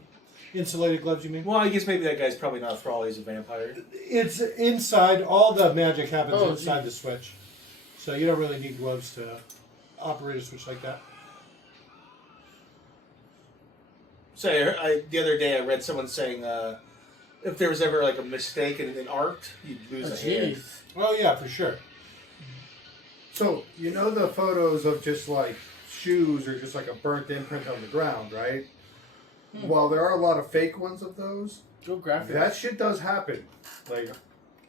Insulated gloves, you mean? Well, I guess maybe that guy's probably not a thrall, he's a vampire. It's inside. All the magic happens Oh, inside geez. the switch. So you don't really need gloves to operate a switch like that. So the other day I read someone saying if there was ever like a mistake in an arc, you'd lose a hand. Jeez. Oh, yeah, for sure. So, you know the photos of just like shoes or just like a burnt imprint on the ground, right? While there are a lot of fake ones of those, Go graphics. that shit does happen. Like,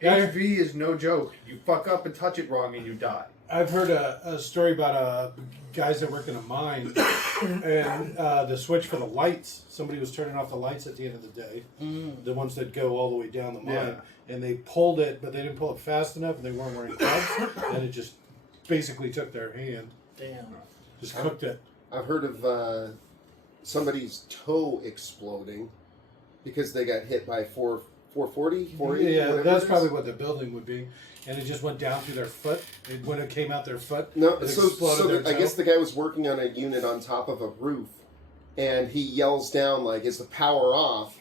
Yeah. HV is no joke. You fuck up and touch it wrong and you die. I've heard a story about guys that work in a mine and the switch for the lights. Somebody was turning off the lights at the end of the day, the ones that go all the way down the mine, Yeah. and they pulled it, but they didn't pull it fast enough, and they weren't wearing gloves, and it just basically took their hand, Damn. just cooked it. I've heard of somebody's toe exploding because they got hit by 440, 480, Yeah, whatever that's it is. probably what the building would be, and it just went down through their foot. When it came out their foot, No, it so exploded their I toe. guess the guy was working on a unit on top of a roof, and he yells down like, "Is the power off?"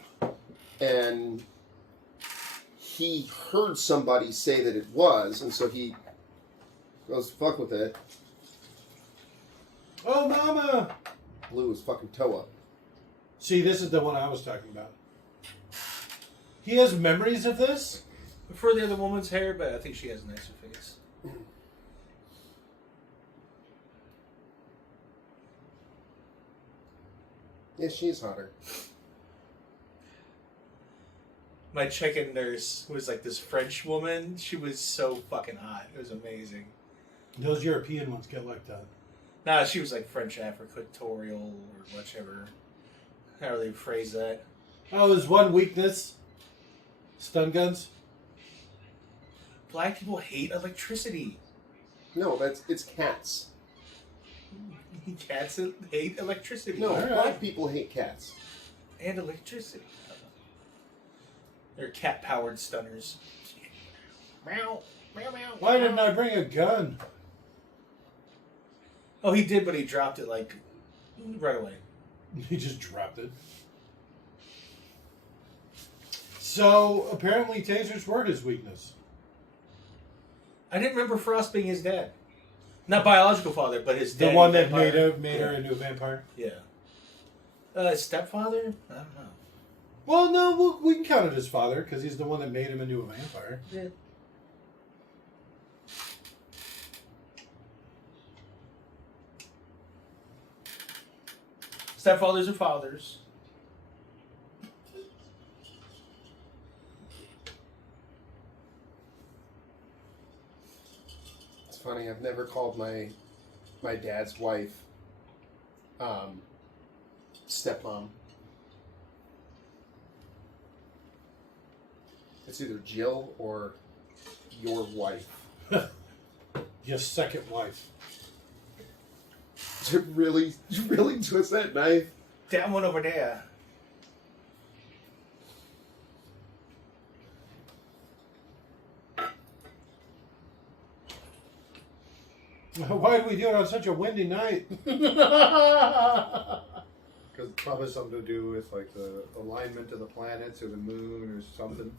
And he heard somebody say that it was, and so he goes fuck with it, Oh, mama! blew his fucking toe up. See, this is the one I was talking about. He has memories of this? I prefer the other woman's hair, but I think she has a nicer face. Yeah, she's hotter. My check-in nurse was like this French woman. She was so fucking hot. It was amazing. Those European ones get like that. Nah, she was like French Africatorial or whichever. How do they phrase that? Oh, there's one weakness. Stun guns. Black people hate electricity. No, it's cats. Cats hate electricity. No, Alright. black people hate cats. And electricity. They're cat-powered stunners. Meow, meow, meow. Why didn't I bring a gun? Oh, he did, but he dropped it like right away. He just dropped it. So, apparently tasers were his weakness. I didn't remember Frost being his dad. Not biological father, but his The dad. one that vampire. made her into a vampire. Yeah. Stepfather? I don't know. Well, no, we can count it as father because he's the one that made him into a vampire. Yeah. Stepfathers are fathers. It's funny. I've never called my dad's wife stepmom. It's either Jill or your wife. Your second wife. You really twist that knife? That one over there. Why do we do it on such a windy night? Because probably something to do with like the alignment of the planets or the moon or something.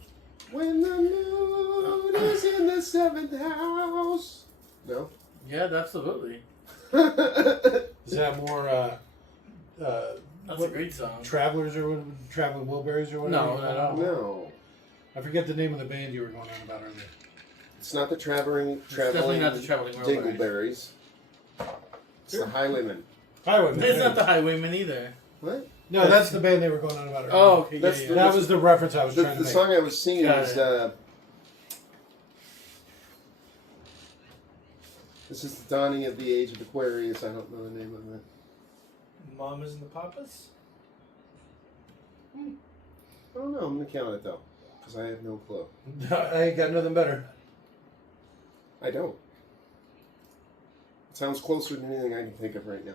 When the moon is in the 7th house. No? Yeah, absolutely. Is that more That's a great song. Travelers or Traveling Wilburys or whatever? No, not at all. No. I forget the name of the band you were going on about earlier. It's not the traveling definitely not the Traveling Wilburys. Dingleberries. It's the Highwaymen. Highwaymen. It's not the Highwaymen either. What? No, that's the band they were going on about earlier. Oh, okay. That's Yeah, the- yeah. That was the reference I was trying to The make. song I was singing Got is this is the dawning of the age of Aquarius. I don't know the name of it. Mamas and the Papas? I don't know. I'm gonna count it though, because I have no clue. I ain't got nothing better. I don't. It sounds closer than anything I can think of right now.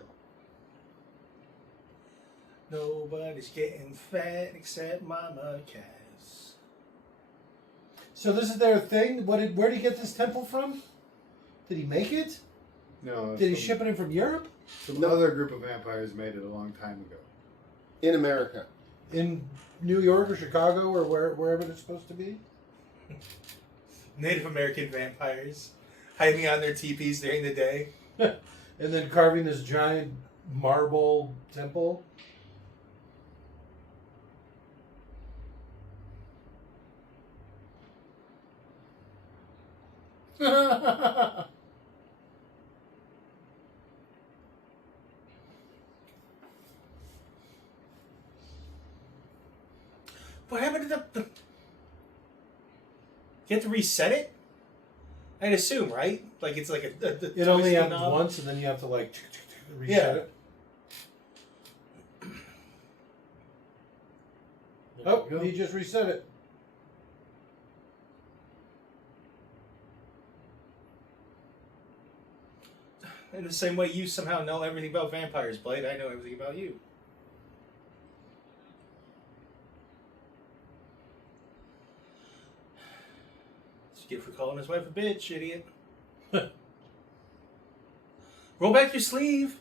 Nobody's getting fat except Mama Cass. So this is their thing? Where did he get this temple from? Did he make it? No. Did he ship it in from Europe? Some other group of vampires made it a long time ago. In America. In New York or Chicago or wherever it's supposed to be? Native American vampires hiding on their teepees during the day. And then carving this giant marble temple? What happened to the... You have to reset it? I'd assume, right? Like it's like a It only twisting happens knob? once and then you have to like reset Yeah. it. There Oh, we go. he just reset it. In the same way you somehow know everything about vampires, Blade, I know everything about you. Just get for calling his wife a bitch, idiot. Roll back your sleeve.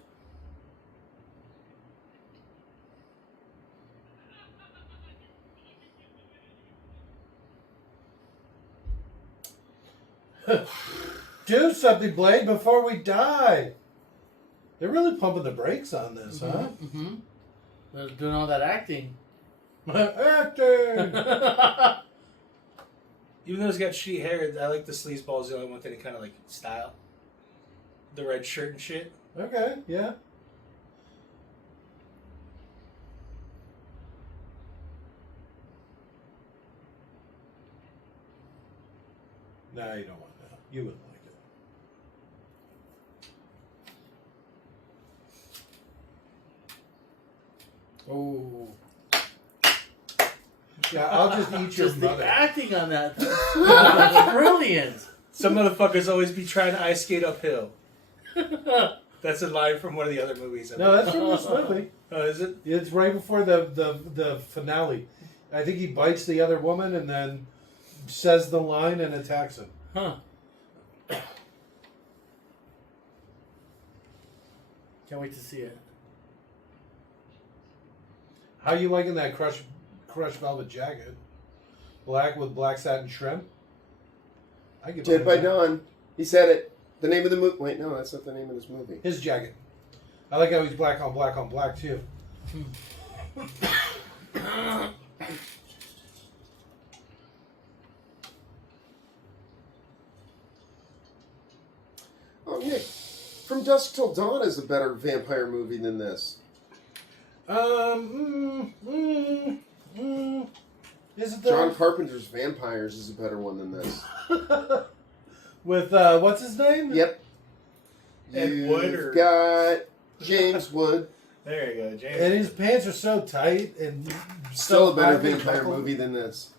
Do something, Blade, before we die. They're really pumping the brakes on this, huh? Mm-hmm. They're doing all that acting. Acting! Even though he's got shitty hair, I like the sleazeballs the only one thing that kind of like style. The red shirt and shit. Okay, yeah. Nah, you don't want that. You wouldn't like it. Oh. Yeah, I'll just eat your Just the mother. acting on that. That's brilliant. Some motherfuckers always be trying to ice skate uphill. That's a line from one of the other movies. No, that's from this movie. Oh, is it? It's right before the finale. I think he bites the other woman and then says the line and attacks him. Huh. Can't wait to see it. How you liking that crushed velvet jacket? Black with black satin trim? I get Dead by behind that. Dawn. He said it. The name of the movie. Wait, no, that's not the name of this movie. His jacket. I like how he's black on black too. Oh, Nick, From Dusk Till Dawn is a better vampire movie than this. Is it John Carpenter's Vampires is a better one than this. With what's his name? Yep. Ed Wood or got James Wood. there you go, James. And his pants are so tight and Still a better tightly vampire buckled. movie than this.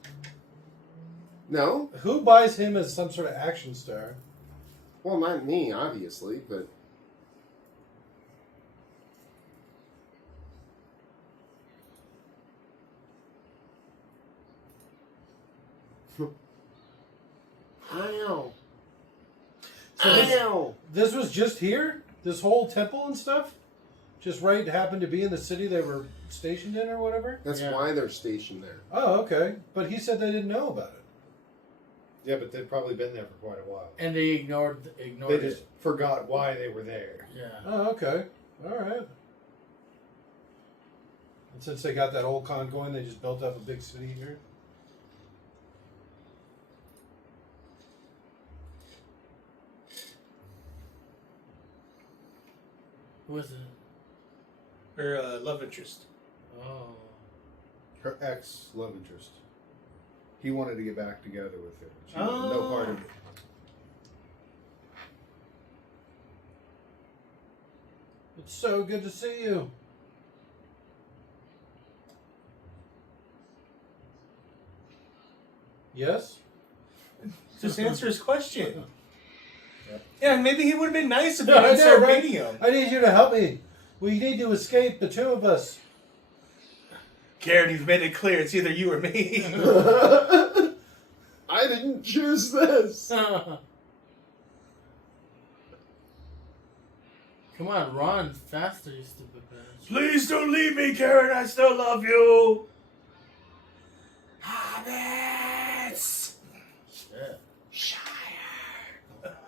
No? Who buys him as some sort of action star? Well, not me, obviously, but... Ow. So this was just here? This whole temple and stuff? Just right happened to be in the city they were stationed in or whatever? That's why they're stationed there. Oh, okay. But he said they didn't know about it. Yeah, but they'd probably been there for quite a while. And they ignored They just forgot why they were there. Yeah. Oh, okay. All right. And since they got that old con going, they just built up a big city here? Who was it? Her love interest. Oh. Her ex-love interest. He wanted to get back together with her. She wanted no part of it. It's so good to see you. Yes? Just answer his question. Yeah, maybe he would have been nice if he Yeah, I didn't know, start right? beating him. I need you to help me. We need to escape, the two of us. Karen, you've made it clear. It's either you or me. I didn't choose this. Come on, run faster, you stupid bitch. Please don't leave me, Karen. I still love you. Hobbits. Shit.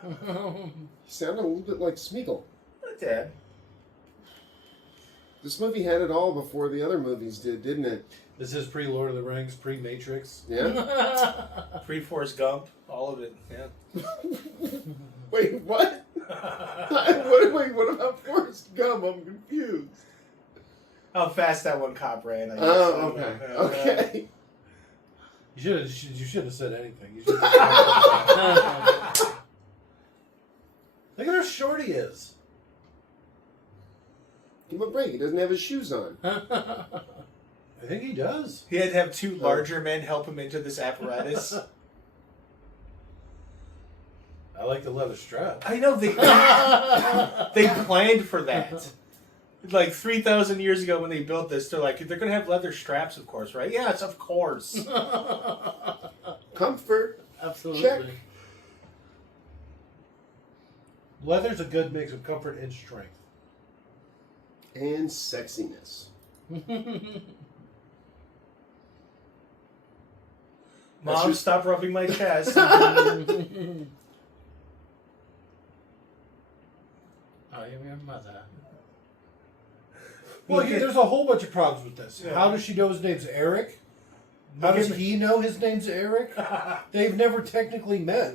You sound a little bit like Smeagol. Dad. This movie had it all before the other movies did, didn't it? This is pre-Lord of the Rings, pre-Matrix. Yeah? Pre-Forrest Gump. All of it. Yeah. Wait, what? Wait, what about Forrest Gump? I'm confused. How fast that one cop ran. I guess. Oh, okay. Okay. You should have said anything. You should've said Look at how short he is. Give him a break. He doesn't have his shoes on. I think he does. He had to have two larger men help him into this apparatus. I like the leather strap. I know they planned for that. Like 3,000 years ago when they built this, they're like, they're gonna have leather straps, of course, right? Yes, of course. Comfort. Absolutely. Check. Leather's a good mix of comfort and strength. And sexiness. Mom, stop rubbing my chest. I am your mother. Well, there's a whole bunch of problems with this. Yeah. How does she know his name's Eric? How does he know his name's Eric? They've never technically met.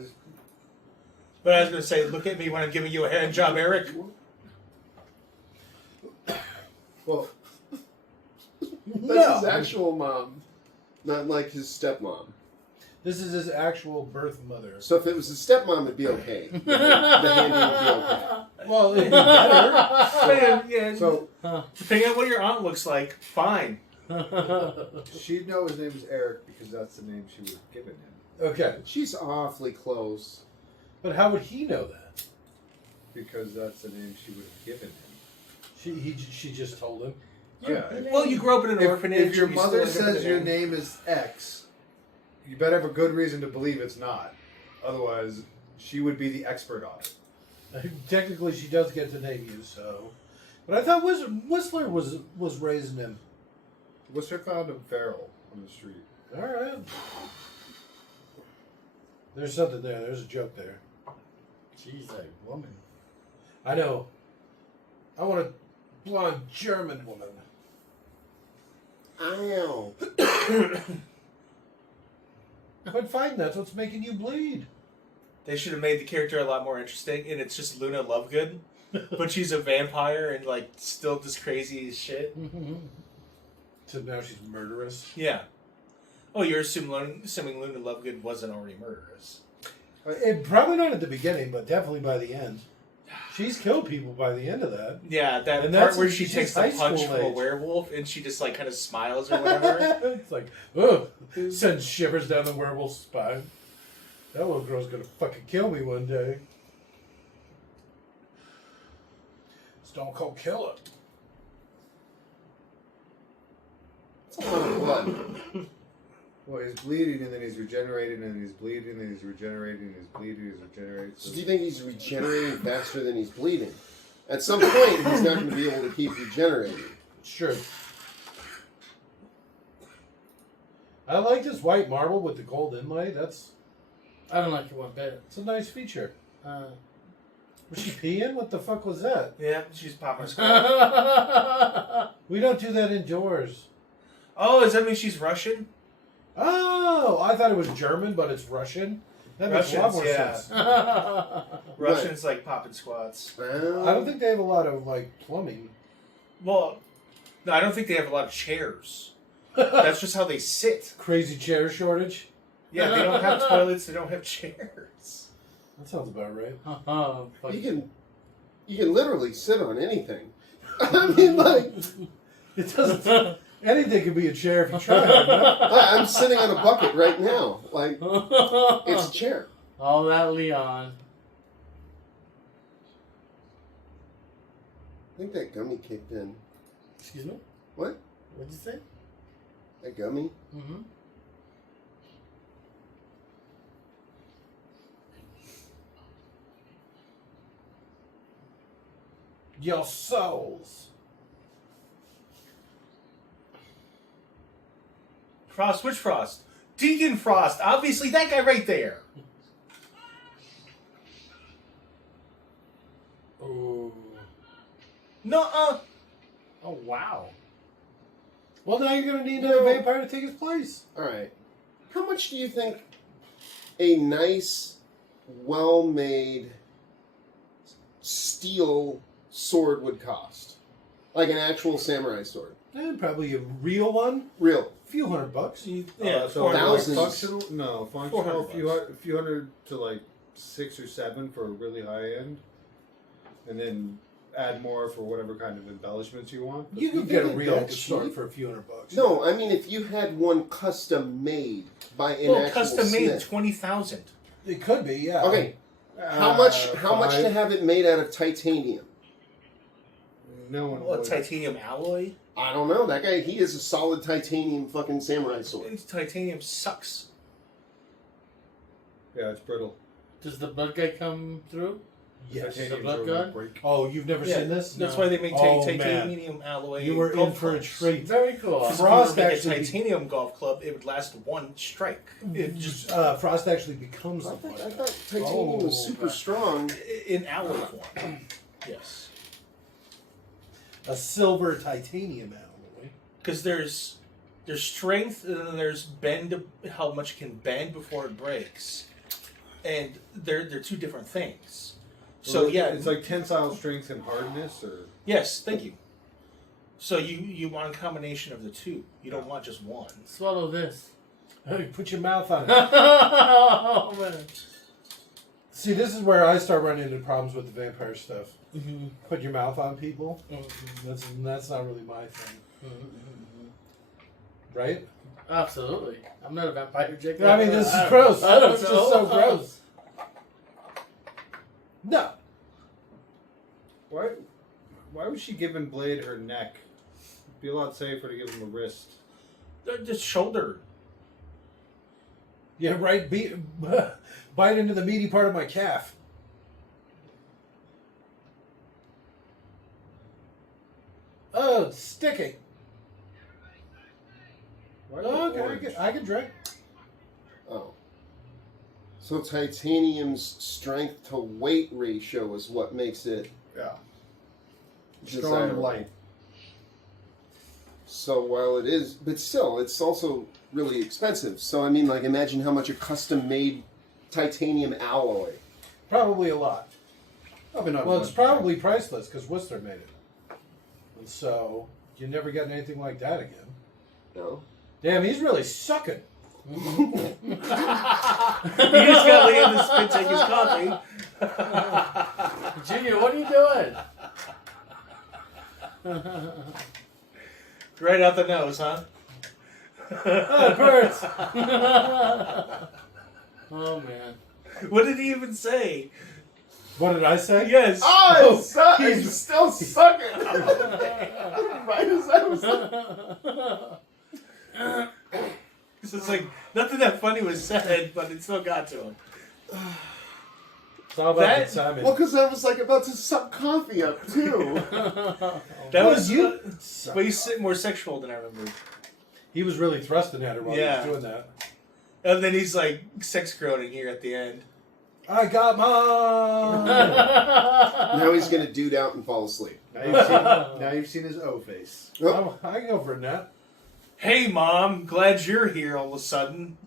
But I was gonna say, look at me when I'm giving you a hand job, Eric. Well, That's his actual mom. Not like his stepmom. This is his actual birth mother. So if it was his stepmom, it'd be okay. The handing would be okay. Well, it'd be better. Man, yeah, so depending on what your aunt looks like, fine. she'd know his name is Eric because that's the name she would have given him. Okay, She's awfully close. but how would he know that? Because that's the name she would have given him. She just told him. Yeah. Well, you grew up in an orphanage. If your you still mother end up with says a your name. name is X, you better have a good reason to believe it's not. Otherwise, she would be the expert on it. Technically, she does get to name you, so. But I thought Whistler was raising him. Whistler found him feral on the street. All right. There's something there. There's a joke there. She's a woman. I know. I want a blonde German woman. Ow. Quit fighting. That's what's making you bleed. They should have made the character a lot more interesting, and it's just Luna Lovegood, but she's a vampire and like still just crazy as shit. So now she's murderous. Yeah. Oh, you're assuming Luna Lovegood wasn't already murderous. Probably not at the beginning, but definitely by the end. She's killed people by the end of that. Yeah, that And part that's- where she she's takes high the punch school from a age. werewolf and she just like kind of smiles or whatever. It's like, oh, sends shivers down the werewolf's spine. That little girl's gonna fucking kill me one day. Stone Cold Killer. It's a lot of blood. Well, he's bleeding and then he's regenerating and he's bleeding and he's regenerating and he's bleeding and he's regenerating. So do you think he's regenerating faster than he's bleeding? At some point, he's not going to be able to keep regenerating. Sure. I like this white marble with the gold inlay. That's I don't like it one bit. a nice feature. Was she peeing? What the fuck was that? Yeah, she's popping a skull. We don't do that indoors. Oh, does that mean she's Russian? Oh, I thought it was German, but it's Russian. That makes a lot more Russians, sense. Russians like popping squats. I don't think they have a lot of like plumbing. Well, no, I don't think they have a lot of chairs. That's just how they sit. Crazy chair shortage. Yeah, they don't have toilets. They don't have chairs. That sounds about right. Oh, fuck. You can literally sit on anything. I mean, like, It doesn't. Anything could be a chair if you try hard enough. I'm sitting on a bucket right now. Like, it's a chair. All that Leon. I think that gummy kicked in. Excuse me? What? What'd you say? That gummy? Mm-hmm. Your souls. Frost, which Frost? Deacon Frost. Obviously, that guy right there. Ooh. Nuh-uh. Oh, wow. Well, now you're gonna need No. another vampire to take his place. Alright. How much do you think a nice, well-made steel sword would cost? Like an actual samurai sword. Probably a real one. Real. A few $100. Yeah, So 400 thousands. bucks. functional, 400 a few hundred to like 6 or 7 for a really high end, and then add more for whatever kind of embellishments you want. You You could get a think real that sword cheap? for a few $100. No, I mean if you had one custom made by an Well, actual custom made smith. 20,000. It could be, yeah. Okay, how much to have it made out of titanium? No one What, would. titanium alloy? I don't know. That guy, he is a solid titanium fucking samurai sword. Titanium sucks. Yeah, it's brittle. Does the blood guy come through? Yes. Titanium's blood over gun? break. Oh, you've never Yeah, seen this? That's No. why they make Oh, titanium alloy. You were in golf for a clubs. treat. Very cool. If you Frost were to make actually a titanium golf club, it would last one strike. It just Frost actually becomes I the thought, blood. I thought titanium was Oh, super strong. in alloy form. Yes, A silver titanium alloy. because there's strength and then there's bend. How much it can bend before it breaks, and they're two different things. So yeah, it's like tensile strength and hardness, or yes, thank you. So you want a combination of the two. You don't want just one. Swallow this. Hey, put your mouth on it. Oh, man. See, this is where I start running into problems with the vampire stuff. Mm-hmm. Put your mouth on people. That's not really my thing, right? Absolutely. I'm not a vampire, Jake. I mean, this is gross. I don't It's know. just so gross. No. why was she giving Blade her neck? It'd be a lot safer to give him a wrist. The shoulder. Yeah, right. Bite into the meaty part of my calf. Oh, it's sticking. Why is it Okay, orange? I can drink. Oh. So titanium's strength to weight ratio is what makes it Yeah. Strong and desirable. light. So while it is, but still, it's also really expensive. So I mean, like, imagine how much a custom-made titanium alloy. Probably a lot. Probably not. Well, as it's much. probably priceless because Whistler made it. And so you never get anything like that again. No. Damn, he's really sucking. He just got Liam to spit take his coffee. Junior, what are you doing? Right out the nose, huh? Oh, it hurts. Oh man. What did he even say? What did I say? Yes. Oh, he's- he's still sucking. Right as I was. It's just like nothing that funny was said, but it still got to him. It's all about That- the timing. Well, because I was like about to suck coffee up too. That Well, was you. way more sexual than I remember. He was really thrusting at her while Yeah. he was doing that. And then he's like sex groaning here at the end. I got mine. Now he's gonna dude out and fall asleep. Now you've seen his O face. Oh, I can go for a nap. Hey, Mom, glad you're here all of a sudden.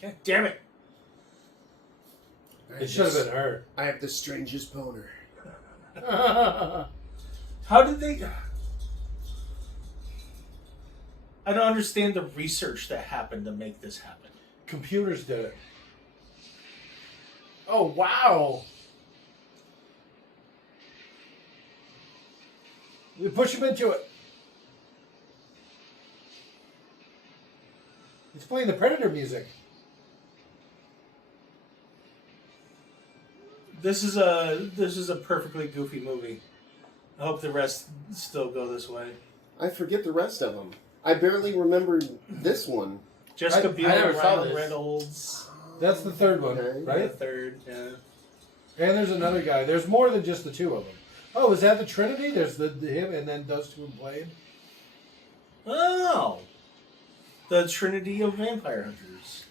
God damn it. It should have been her. I have the strangest boner. How did they... I don't understand the research that happened to make this happen. Computers did it. Oh wow. We push him into it. He's playing the Predator music. This is a perfectly goofy movie. I hope the rest still go this way. I forget the rest of them. I barely remembered this one. Jessica I Biel, never saw Ryan this. Reynolds, That's the third one, Okay. the right? third. Yeah. And there's another guy. There's more than just the two of them. Oh, is that the Trinity? There's the him and then those two played. Oh, the Trinity of Vampire Hunters.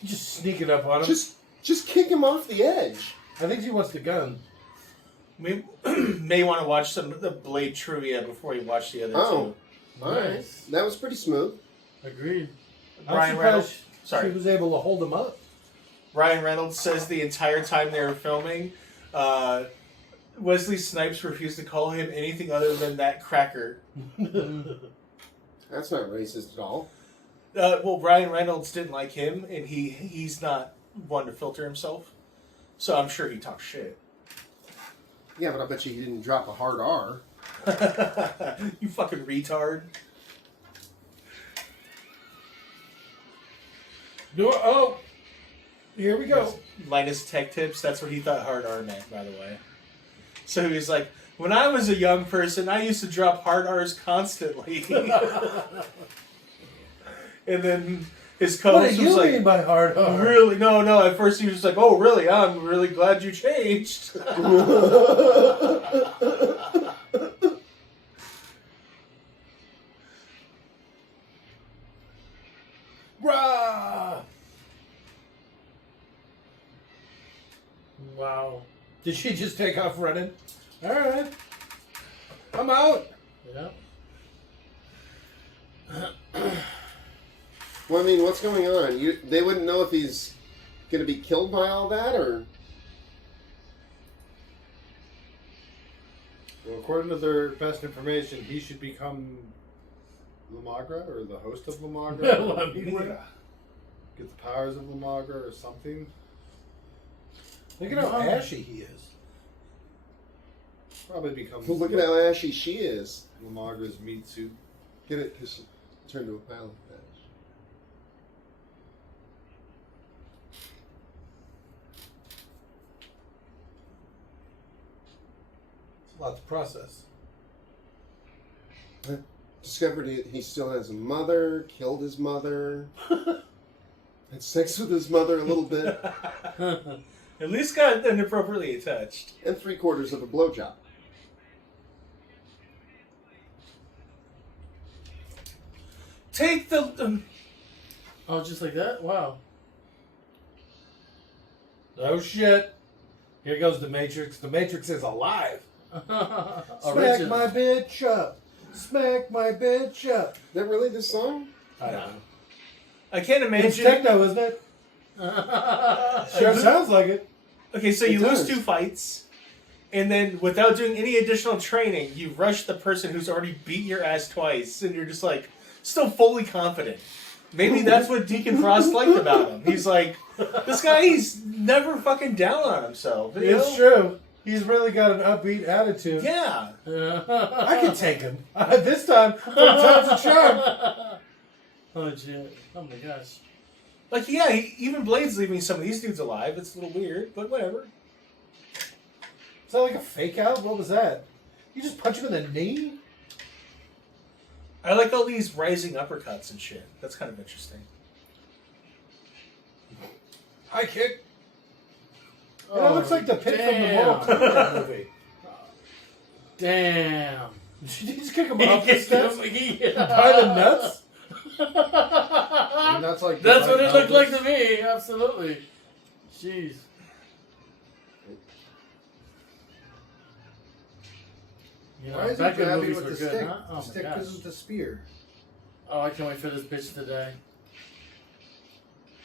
He's just sneaking up on him. Just kick him off the edge. I think he wants the gun. We may want to watch some of the Blade trivia before we watch the other Oh. two. All right, Nice. that was pretty smooth. Agreed. I'm Ryan surprised Reynolds. she Sorry. was able to hold him up. Ryan Reynolds says the entire time they were filming, Wesley Snipes refused to call him anything other than that cracker. That's not racist at all. Well, Ryan Reynolds didn't like him, and he's not one to filter himself. So I'm sure he talks shit. Yeah, but I bet you he didn't drop a hard R. You fucking retard. No, oh, here we go. Linus Tech Tips, that's what he thought hard R meant, by the way. So he was like, when I was a young person, I used to drop hard R's constantly. And then his What do co-host you was like, mean by hard R? really? No. At first he was just like, oh, really? I'm really glad you changed. Rah! Wow. Did she just take off running? All right. I'm out. Yeah. Well, I mean, what's going on? They wouldn't know if he's going to be killed by all that, or... Well, according to their best information, he should become Lamagra or the host of Lamagra. Get the powers of Lamagra or something. Look at how ashy he is. Probably become Look at how ashy she is. Lamagra's meat suit. Get it? Just turn to a pile of ash. It's a lot to process. Discovered he still has a mother, killed his mother, had sex with his mother a little bit, At least got inappropriately attached. and 3/4 of a blowjob. Take the... Oh, just like that? Wow. Oh shit. Here goes the Matrix. The Matrix is alive. Smack my bitch up. Smack my bitch up. Is that really the song? I don't know. I can't imagine. It's techno, isn't it? Sure sounds like it. Okay, so It you does. lose 2 fights, and then without doing any additional training, you rush the person who's already beat your ass twice, and you're just like, still fully confident. Maybe that's what Deacon Frost liked about him. He's like, this guy, he's never fucking down on himself. You It's know? true. He's really got an upbeat attitude. Yeah. I can take him. This time, from time to charm. Oh, shit. Oh, my gosh. Like, yeah, even Blade's leaving some of these dudes alive. It's a little weird, but whatever. Is that like a fake out? What was that? You just punch him in the knee? I like all these rising uppercuts and shit. That's kind of interesting. High kick. Oh, And it looks like the pit from the Mortal Kombat movie. Damn. Did you just kick him He off the kicked steps? him. By the nuts? And that's like That's what it looked Elvis. like to me. Absolutely. Jeez. You Why is he back in grabbing movies with were the good, stick? huh? Oh The my stick gosh. isn't the spear. Oh, I can't wait for this bitch today.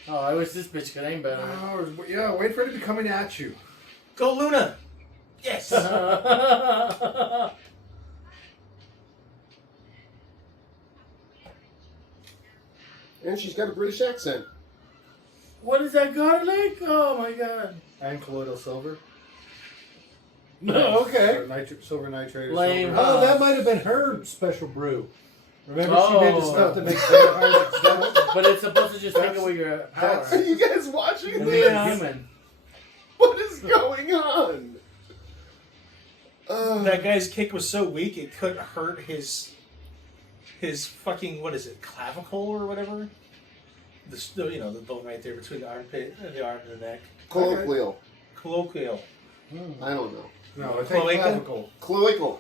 Oh, I wish this bitch could aim better. Oh, yeah, wait for it to be coming at you. Go Luna! Yes! And she's got a British accent. What is that garlic? Oh my god. And colloidal silver. No, okay. Silver nitrate. Or Lame, silver. Oh, that might have been her special brew. Remember, she made the stuff that makes vampires and stuff? But it's supposed to just take away your power. Are you guys watching And this? being human. What is going on? That guy's kick was so weak it could hurt his fucking, what is it, clavicle or whatever? The bone right there between the armpit and the arm and the neck. Colloquial. Colloquial. I don't know. No, it's Cloaca? clavicle. Cloacal.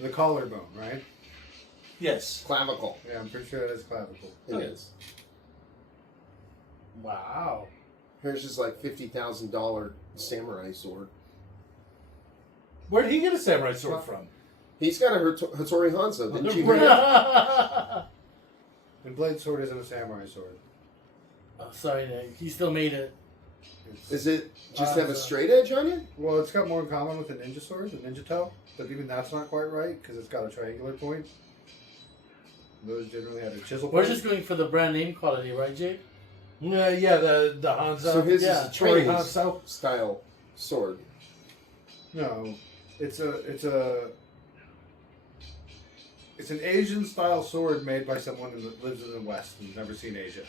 The collarbone, right? Yes. Clavicle. Yeah, I'm pretty sure that is clavicle. It is. Wow. Here's just like $50,000 samurai sword. Where did he get a samurai sword from? He's got a Hattori Hanzo. Didn't you hear Right. that? And blade sword isn't a samurai sword. Oh, sorry, Nick. He still made it. Is it just have a straight edge on it? Well, it's got more in common with the ninja sword, the ninja toe, but even that's not quite right because it's got a triangular point. Those generally have a chisel We're point. just going for the brand name quality, right, Jake? Yeah, the Hanzo. So his yeah, is a Tori training Hanzo. style sword. No, it's an Asian style sword made by someone that lives in the West and has never seen Asia.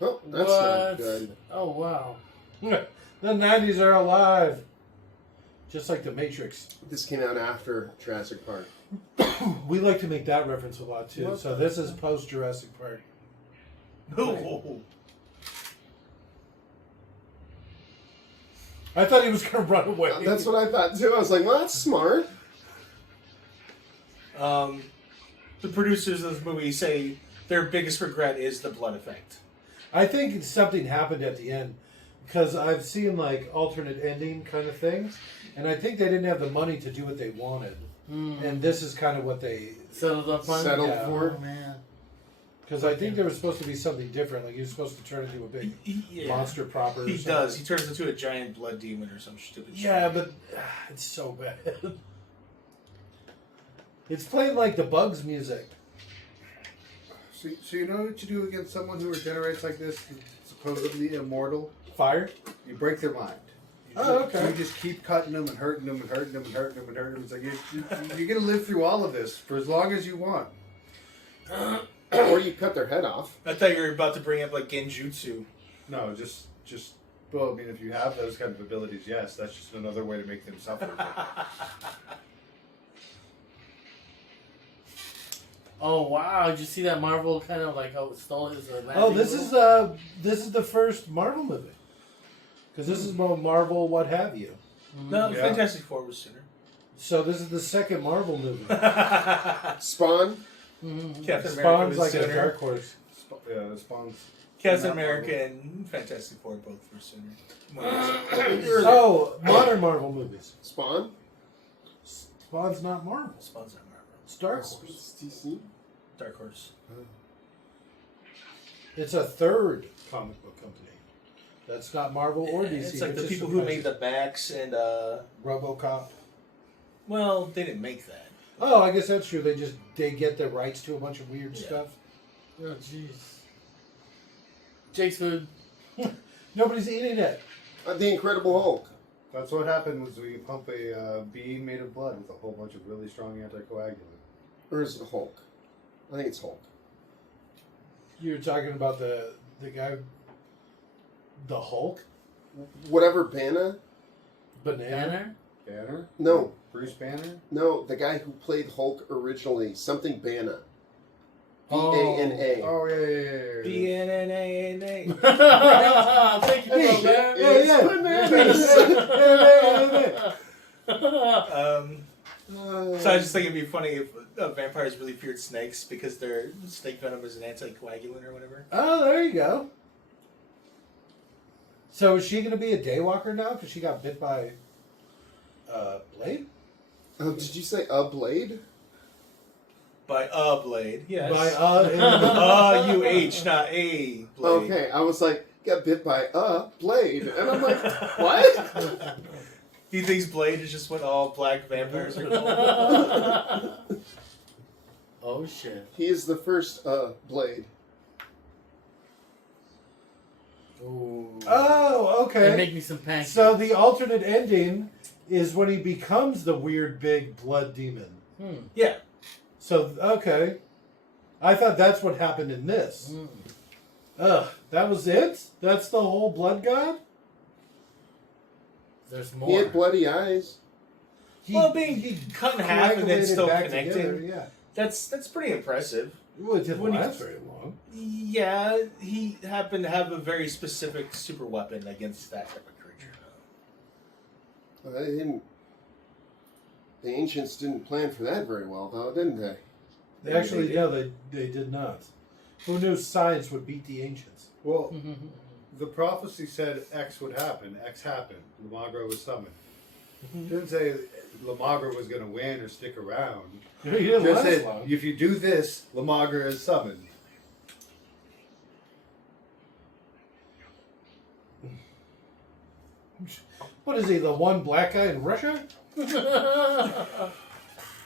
Oh, that's what? not good. Oh, wow. The 90s are alive. Just like the Matrix. This came out after Jurassic Park. We like to make that reference a lot too. What So this is post Jurassic Park. No. I thought he was gonna run away. That's what I thought too. I was like, well, that's smart. The producers of this movie say their biggest regret is the blood effect. I think something happened at the end because I've seen like alternate ending kind of things, and I think they didn't have the money to do what they wanted, and this is kind of what they Settled up on Settled yeah. for. Oh, man. because I think there was supposed to be something different. Like he was supposed to turn into a big Yeah. monster proper. Or He something. does. He turns into a giant blood demon or some stupid shit. Yeah, but it's so bad. It's playing like the Bugs music. So you know what you do against someone who regenerates like this, supposedly immortal? Fire. You break their mind. Oh, okay. You just keep cutting them and hurting them and hurting them and hurting them and hurting them. It's like you're going to live through all of this for as long as you want. Or you cut their head off. I thought you were about to bring up like genjutsu. No, just. Well, I mean, if you have those kind of abilities, yes, that's just another way to make them suffer. Oh, wow. Did you see that Marvel kind of like how it stole his landing? Oh, this move? is the first Marvel movie. Because this is more Marvel, what have you. No, Yeah. Fantastic Four was sooner. So this is the second Marvel movie. Spawn. Mhm. Captain America Spawn's was like a sooner. dark horse. Yeah, the Spawn's. Captain Not America and Fantastic Four both were sooner. Oh, modern Marvel movies. Spawn? Spawn's not Marvel. Spawn's not Marvel. It's Dark Horse. It's DC? Dark Horse. It's a third comic book company. That's not Marvel or DC. It's like the which is people who made surprising. the Max and RoboCop. well, they didn't make that. Oh, I guess that's true. They get the rights to a bunch of weird Yeah. stuff. Oh, jeez. Jake's food. Nobody's eating it. The Incredible Hulk. That's what happened was we pump a bean made of blood with a whole bunch of really strong anticoagulant. Or is it Hulk? I think it's Hulk. You're talking about the guy, the Hulk, Whatever Banner? Banana. Banner? No. Bruce Banner? No, the guy who played Hulk originally. Something Banner. Oh. B-A-N-A. Oh, yeah. B-N-N-A-N-A. Thank you, bro, man. So I just think it'd be funny if vampires really feared snakes because their snake venom is an anticoagulant or whatever. Oh, there you go. So is she going to be a daywalker now because she got bit by Blade? Oh, did you say a blade? By a blade. Yes. By U-H, not a blade. Okay, I was like, got bit by a blade. And I'm like, what? He thinks Blade is just what all black vampires are called. Oh, shit. He is the first blade. Ooh. Oh, They okay. make me some pancakes. So the alternate ending is when he becomes the weird big blood demon. Yeah. So, okay. I thought that's what happened in this. Ugh, that was it? That's the whole blood god? There's more. He had bloody eyes. Well, being cut in half and then coagulated still back connecting. together, yeah. That's pretty impressive. Well, it didn't When he- last very long. Yeah, he happened to have a very specific super weapon against that type of creature. They didn't. The ancients didn't plan for that very well, though, didn't they? Actually, did. no, they did not. Who knew science would beat the ancients? Well, the prophecy said X would happen. X happened. Lamagro was summoned. It didn't say Lamagro was going to win or stick around. He It didn't just last said, long. if you do this, Lamagro is summoned. What is he, the one black guy in Russia?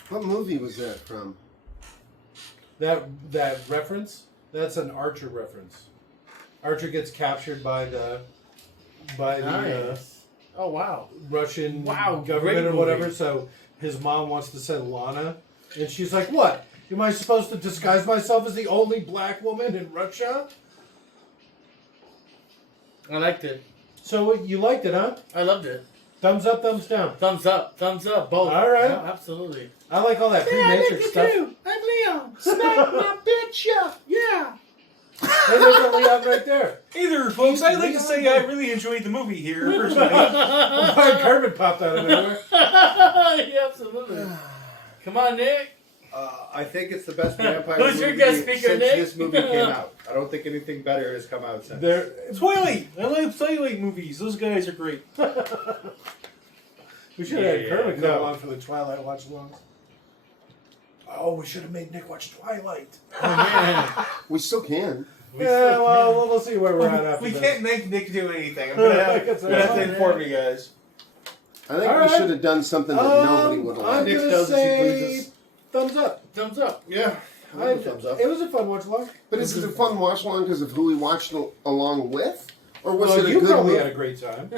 What movie was that from? That reference? That's an Archer reference. Archer gets captured by the Nice. Oh, wow. Russian Wow, great government or movie. whatever. So his mom wants to send Lana, and she's like, "What? Am I supposed to disguise myself as the only black woman in Russia?" I liked it. So you liked it, huh? I loved it. Thumbs up, thumbs down. Thumbs up, both. All right. No, absolutely. I like all that pre-matrix stuff. I'm Leon. Smack my bitch up. Yeah. Hey, there's a Leon right there. Hey there, folks. I'd like to say I really enjoyed the movie here. Personally. Kermit popped out of nowhere. Yeah, absolutely. Come on, Nick. I think it's the best vampire Who's your movie guest speaker, since Nick? this movie came out. I don't think anything better has come out since. There, Twilight. I like Twilight movies. Those guys are great. we should have had Kermit come No. on for the Twilight watch-alongs. Oh, we should have made Nick watch Twilight. Oh, man. We still can. Yeah, well, we'll see where we're at after We this. can't make Nick do anything. I'm gonna have to inform you guys. I think All we right. should have done something that nobody would have I'm liked. Nick gonna does as he say pleases. thumbs up. Thumbs up. Yeah. I- Thumbs up. It was a fun watch-along. But is it a fun watch along because of who we watched along with? Or was Well, it a you good probably movie? had a great time.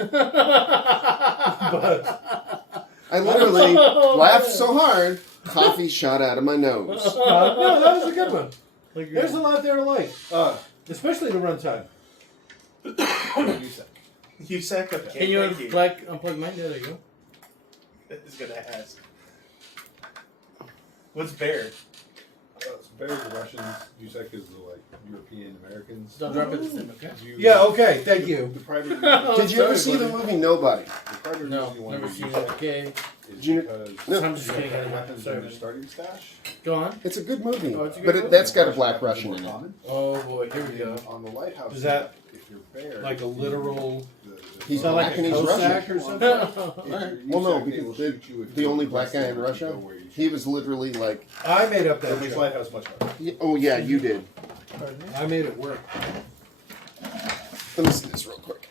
But I literally laughed so hard, coffee shot out of my nose. no, that was a good one. There's a lot there to like, especially the runtime. You sack up. Can you unplug mine? There you go. Is gonna ask. What's bear? It's Bears and Russians, you said because they're like European Americans. Don't drop it the same, okay? Yeah, okay, thank you. The primary Did you ever see the movie Nobody? No, never seen it. Okay. Is You- because No. I'm just you kidding. have weapons in your Sorry. starting stash. Go on. It's a good movie, Oh, it's a good but movie. that's got a black Weapons are Russian more in it. common. Oh boy, here we go. And on the lighthouse, Is that if you're bear, like a literal? He's Is that like black a and he's Cossack Russian. or something? Well, no, because the only black guy in Russia, he was literally like, I made up That that makes joke. lighthouse much better. oh yeah, you did. I made it work. Let me see this real quick.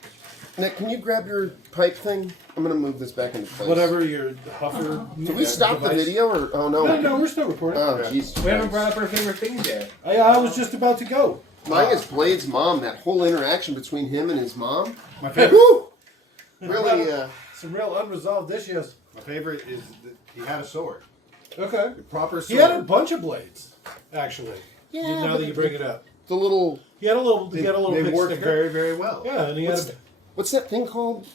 Nick, can you grab your pipe thing? I'm gonna move this back into place. Whatever your huffer. Did we stop the device- video or? Oh no. No, we're still recording. Oh Jesus. We haven't Christ. brought up our favorite things yet. I was just about to go. Mine is Blade's mom. That whole interaction between him and his mom. My favorite, Woo! Really? Some real unresolved issues. my favorite is that he had a sword. Okay. The proper He sword. had a bunch of blades, actually. Yeah, Now but that you bring it up, the little. he had a little. He had a little. They big worked sticker. very, very well. Yeah, and he What's, had what's that thing called?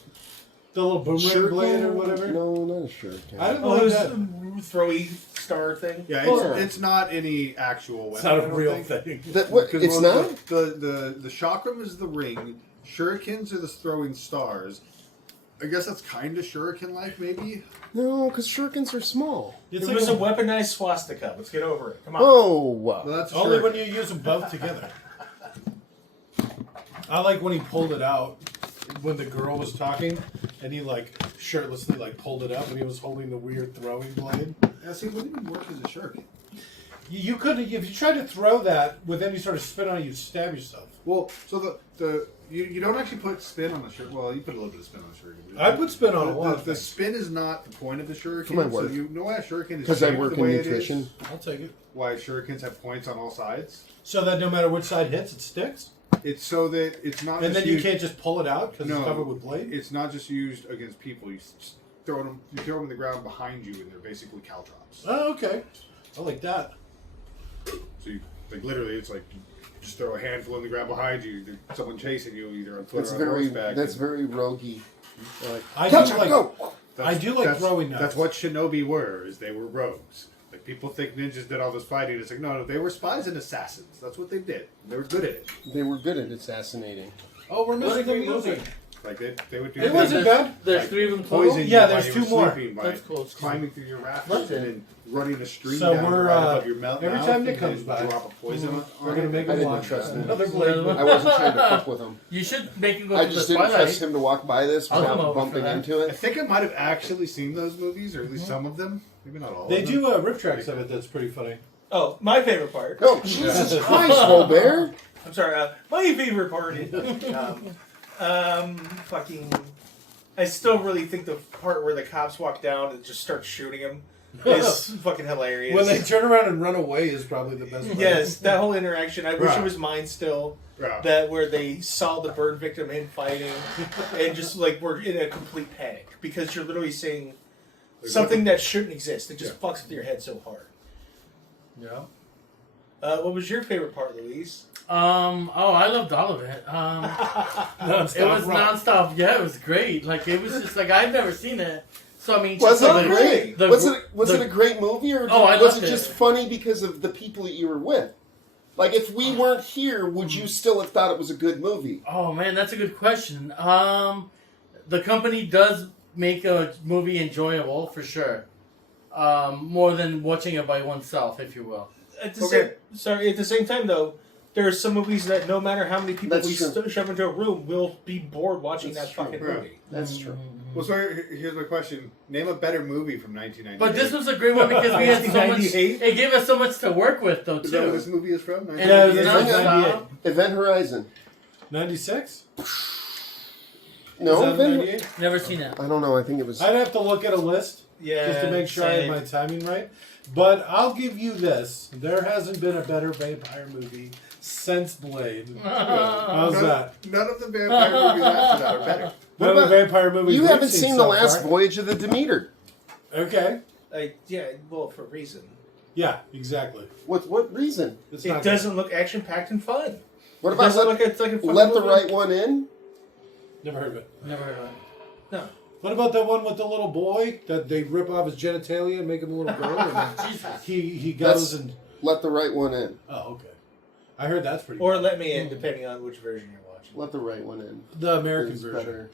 the little boomerang blade or whatever. No, not a shuriken. I didn't Oh, like it was that. a throwy star thing. Yeah, Oh. it's not any actual weapon. It's not I a don't real think. thing. That what? Because, It's well, not. The chakram is the ring. Shurikens are the throwing stars. I guess that's kind of shuriken-like, maybe. No, because shurikens are small. It's It like was a weaponized swastika. Let's get over it. Come on. Oh. Well, that's a only shuriken. when you use them both together. I like when he pulled it out when the girl was talking, and he like shirtlessly like pulled it up, and he was holding the weird throwing blade. Yeah, see, it wouldn't even work as a shuriken. You couldn't if you tried to throw that with any sort of spin on it, you'd stab yourself. Well, so you don't actually put spin on the shuriken. Well, you put a little bit of spin on the shuriken. I put spin on a lot of The things. spin is not the point of the shuriken. Come on, so work. you know why a shuriken is Because I shaped work the in way it is? nutrition. I'll take it. Why shurikens have points on all sides? So that no matter which side hits, it sticks, It's so that it's not. and just then you used, can't just pull it out because No. it's covered with blade. It's not just used against people. You just throw them. You throw them in the ground behind you, and they're basically caltrops. Oh, okay. I like that. So you, like literally, it's like you just throw a handful in the ground behind you. There's someone chasing you, either on foot That's or on very. horseback. That's very roguey. Like, I do caltrop, like. go. I do like throwing knives. That's what shinobi were. Is they were rogues. Like people think ninjas did all this fighting. It's like no, they were spies and assassins. That's what they did. They were good at it. They were good at assassinating. Oh, we're What a missing the great movie. movie. Like they would do. It wasn't bad. There's Like, 3 of them total. Poison Yeah, you there's while you 2 were more. sleeping by That's cool. climbing through your rafters Love and it. then running a stream So down we're, right above your mouth. every time Nick comes by, drop a poison on we're gonna make I him didn't watch trust him. another blade. I wasn't trying to fuck with him. You should make him go I to just the didn't Twilight. trust him to walk by this I'll come without over for bumping that. into I it. think I might have actually seen those movies, or at least some of them. Maybe not all. They of them. do rip tracks of it. That's pretty funny. Oh, my favorite part. Oh Jesus Christ, Colbert! I'm sorry. My favorite part is fucking. I still really think the part where the cops walk down and just start shooting him is fucking hilarious. When they turn around and run away is probably the best. Part. Yes, that whole interaction. I wish Right. it was mine still. Yeah. That where they saw the burn victim in fighting, and just like we're in a complete panic because you're literally saying something that shouldn't exist. It just fucks with your head so hard. Yeah. What was your favorite part, Louise? Oh, I loved all of it. Non-stop It was rock. nonstop. Yeah, it was great. Like it was just like I've never seen it. So I mean, Was just it like, great? the- Was the- it a great movie, or Oh, I was loved it it. just funny because of the people that you were with? Like, if we weren't here, would you still have thought it was a good movie? Oh man, that's a good question. The company does make a movie enjoyable for sure. More than watching it by oneself, if you will. At the Okay. at the same time though, there are some movies that no matter how many people That's we true. shove into a room, we'll be bored watching That's that true. fucking Right. movie. That's true. Well, so here's my question: name a better movie from 1998. But this was a great one because we had so much. 1998? It gave us so much to work with, though, Is that what this too. movie is from? And Yeah, it was it's nonstop. Event Horizon. 96? No, Is that Event. 98? Never seen it. I don't know. I think it was. I'd have to look at a list Yeah, just to make sure I same. have my timing right. But I'll give you this: there hasn't been a better vampire movie since Blade. How's that? None of the vampire movies after that are better. What None of the about- vampire movies You we've haven't seen so the last far. Voyage of the Demeter. Okay. Yeah, well, for a reason. Yeah, exactly. What reason? It's It not doesn't look action packed and fun. What It about doesn't let, look it's like a fun let the movie. right one in? good. Never heard of it. Never heard of it. No. What about that one with the little boy that they rip off his genitalia and make him a little girl? And then Jesus. he goes That's- and Let the right one in. Oh, okay. I heard that's pretty. Or good. Let Me In, depending on which version you're watching. Let the right one in. The American It's version. better.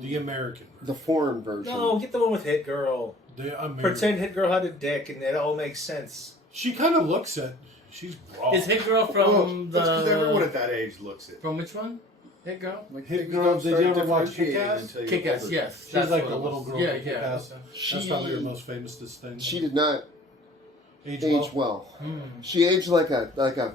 The American. The foreign version. No, get the one with Hit Girl. The American. Pretend Hit Girl had a dick, and it all makes sense. She kind of looks it. She's broad. Is Hit Girl Well, from that's because everyone the... at that age looks it. From which one? Hit Girl? Like, Hit things Girl, don't did start you ever watch differentiating Kick-Ass? until you're Kick-Ass, older. yes. She's That's like what the it little was. girl. Yeah, from yeah. Kick-Ass. That's probably her most famous thing. She did not age age well. well. She aged like a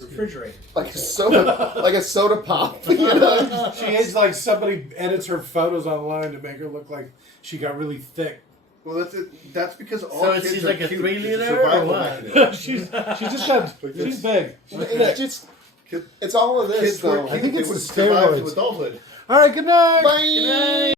Refrigerator. soda pop. You know? She is like somebody edits her photos online to make her look like she got really thick. Well, that's it. That's because all So kids she's are like a cute. 3 It's a liter or survival what? mechanism. she's just got. She's big. It's just. It's all of this, Kids were though. cute. I think They it's would the survive steroids. to adulthood. All right. Good night. Bye. Good night.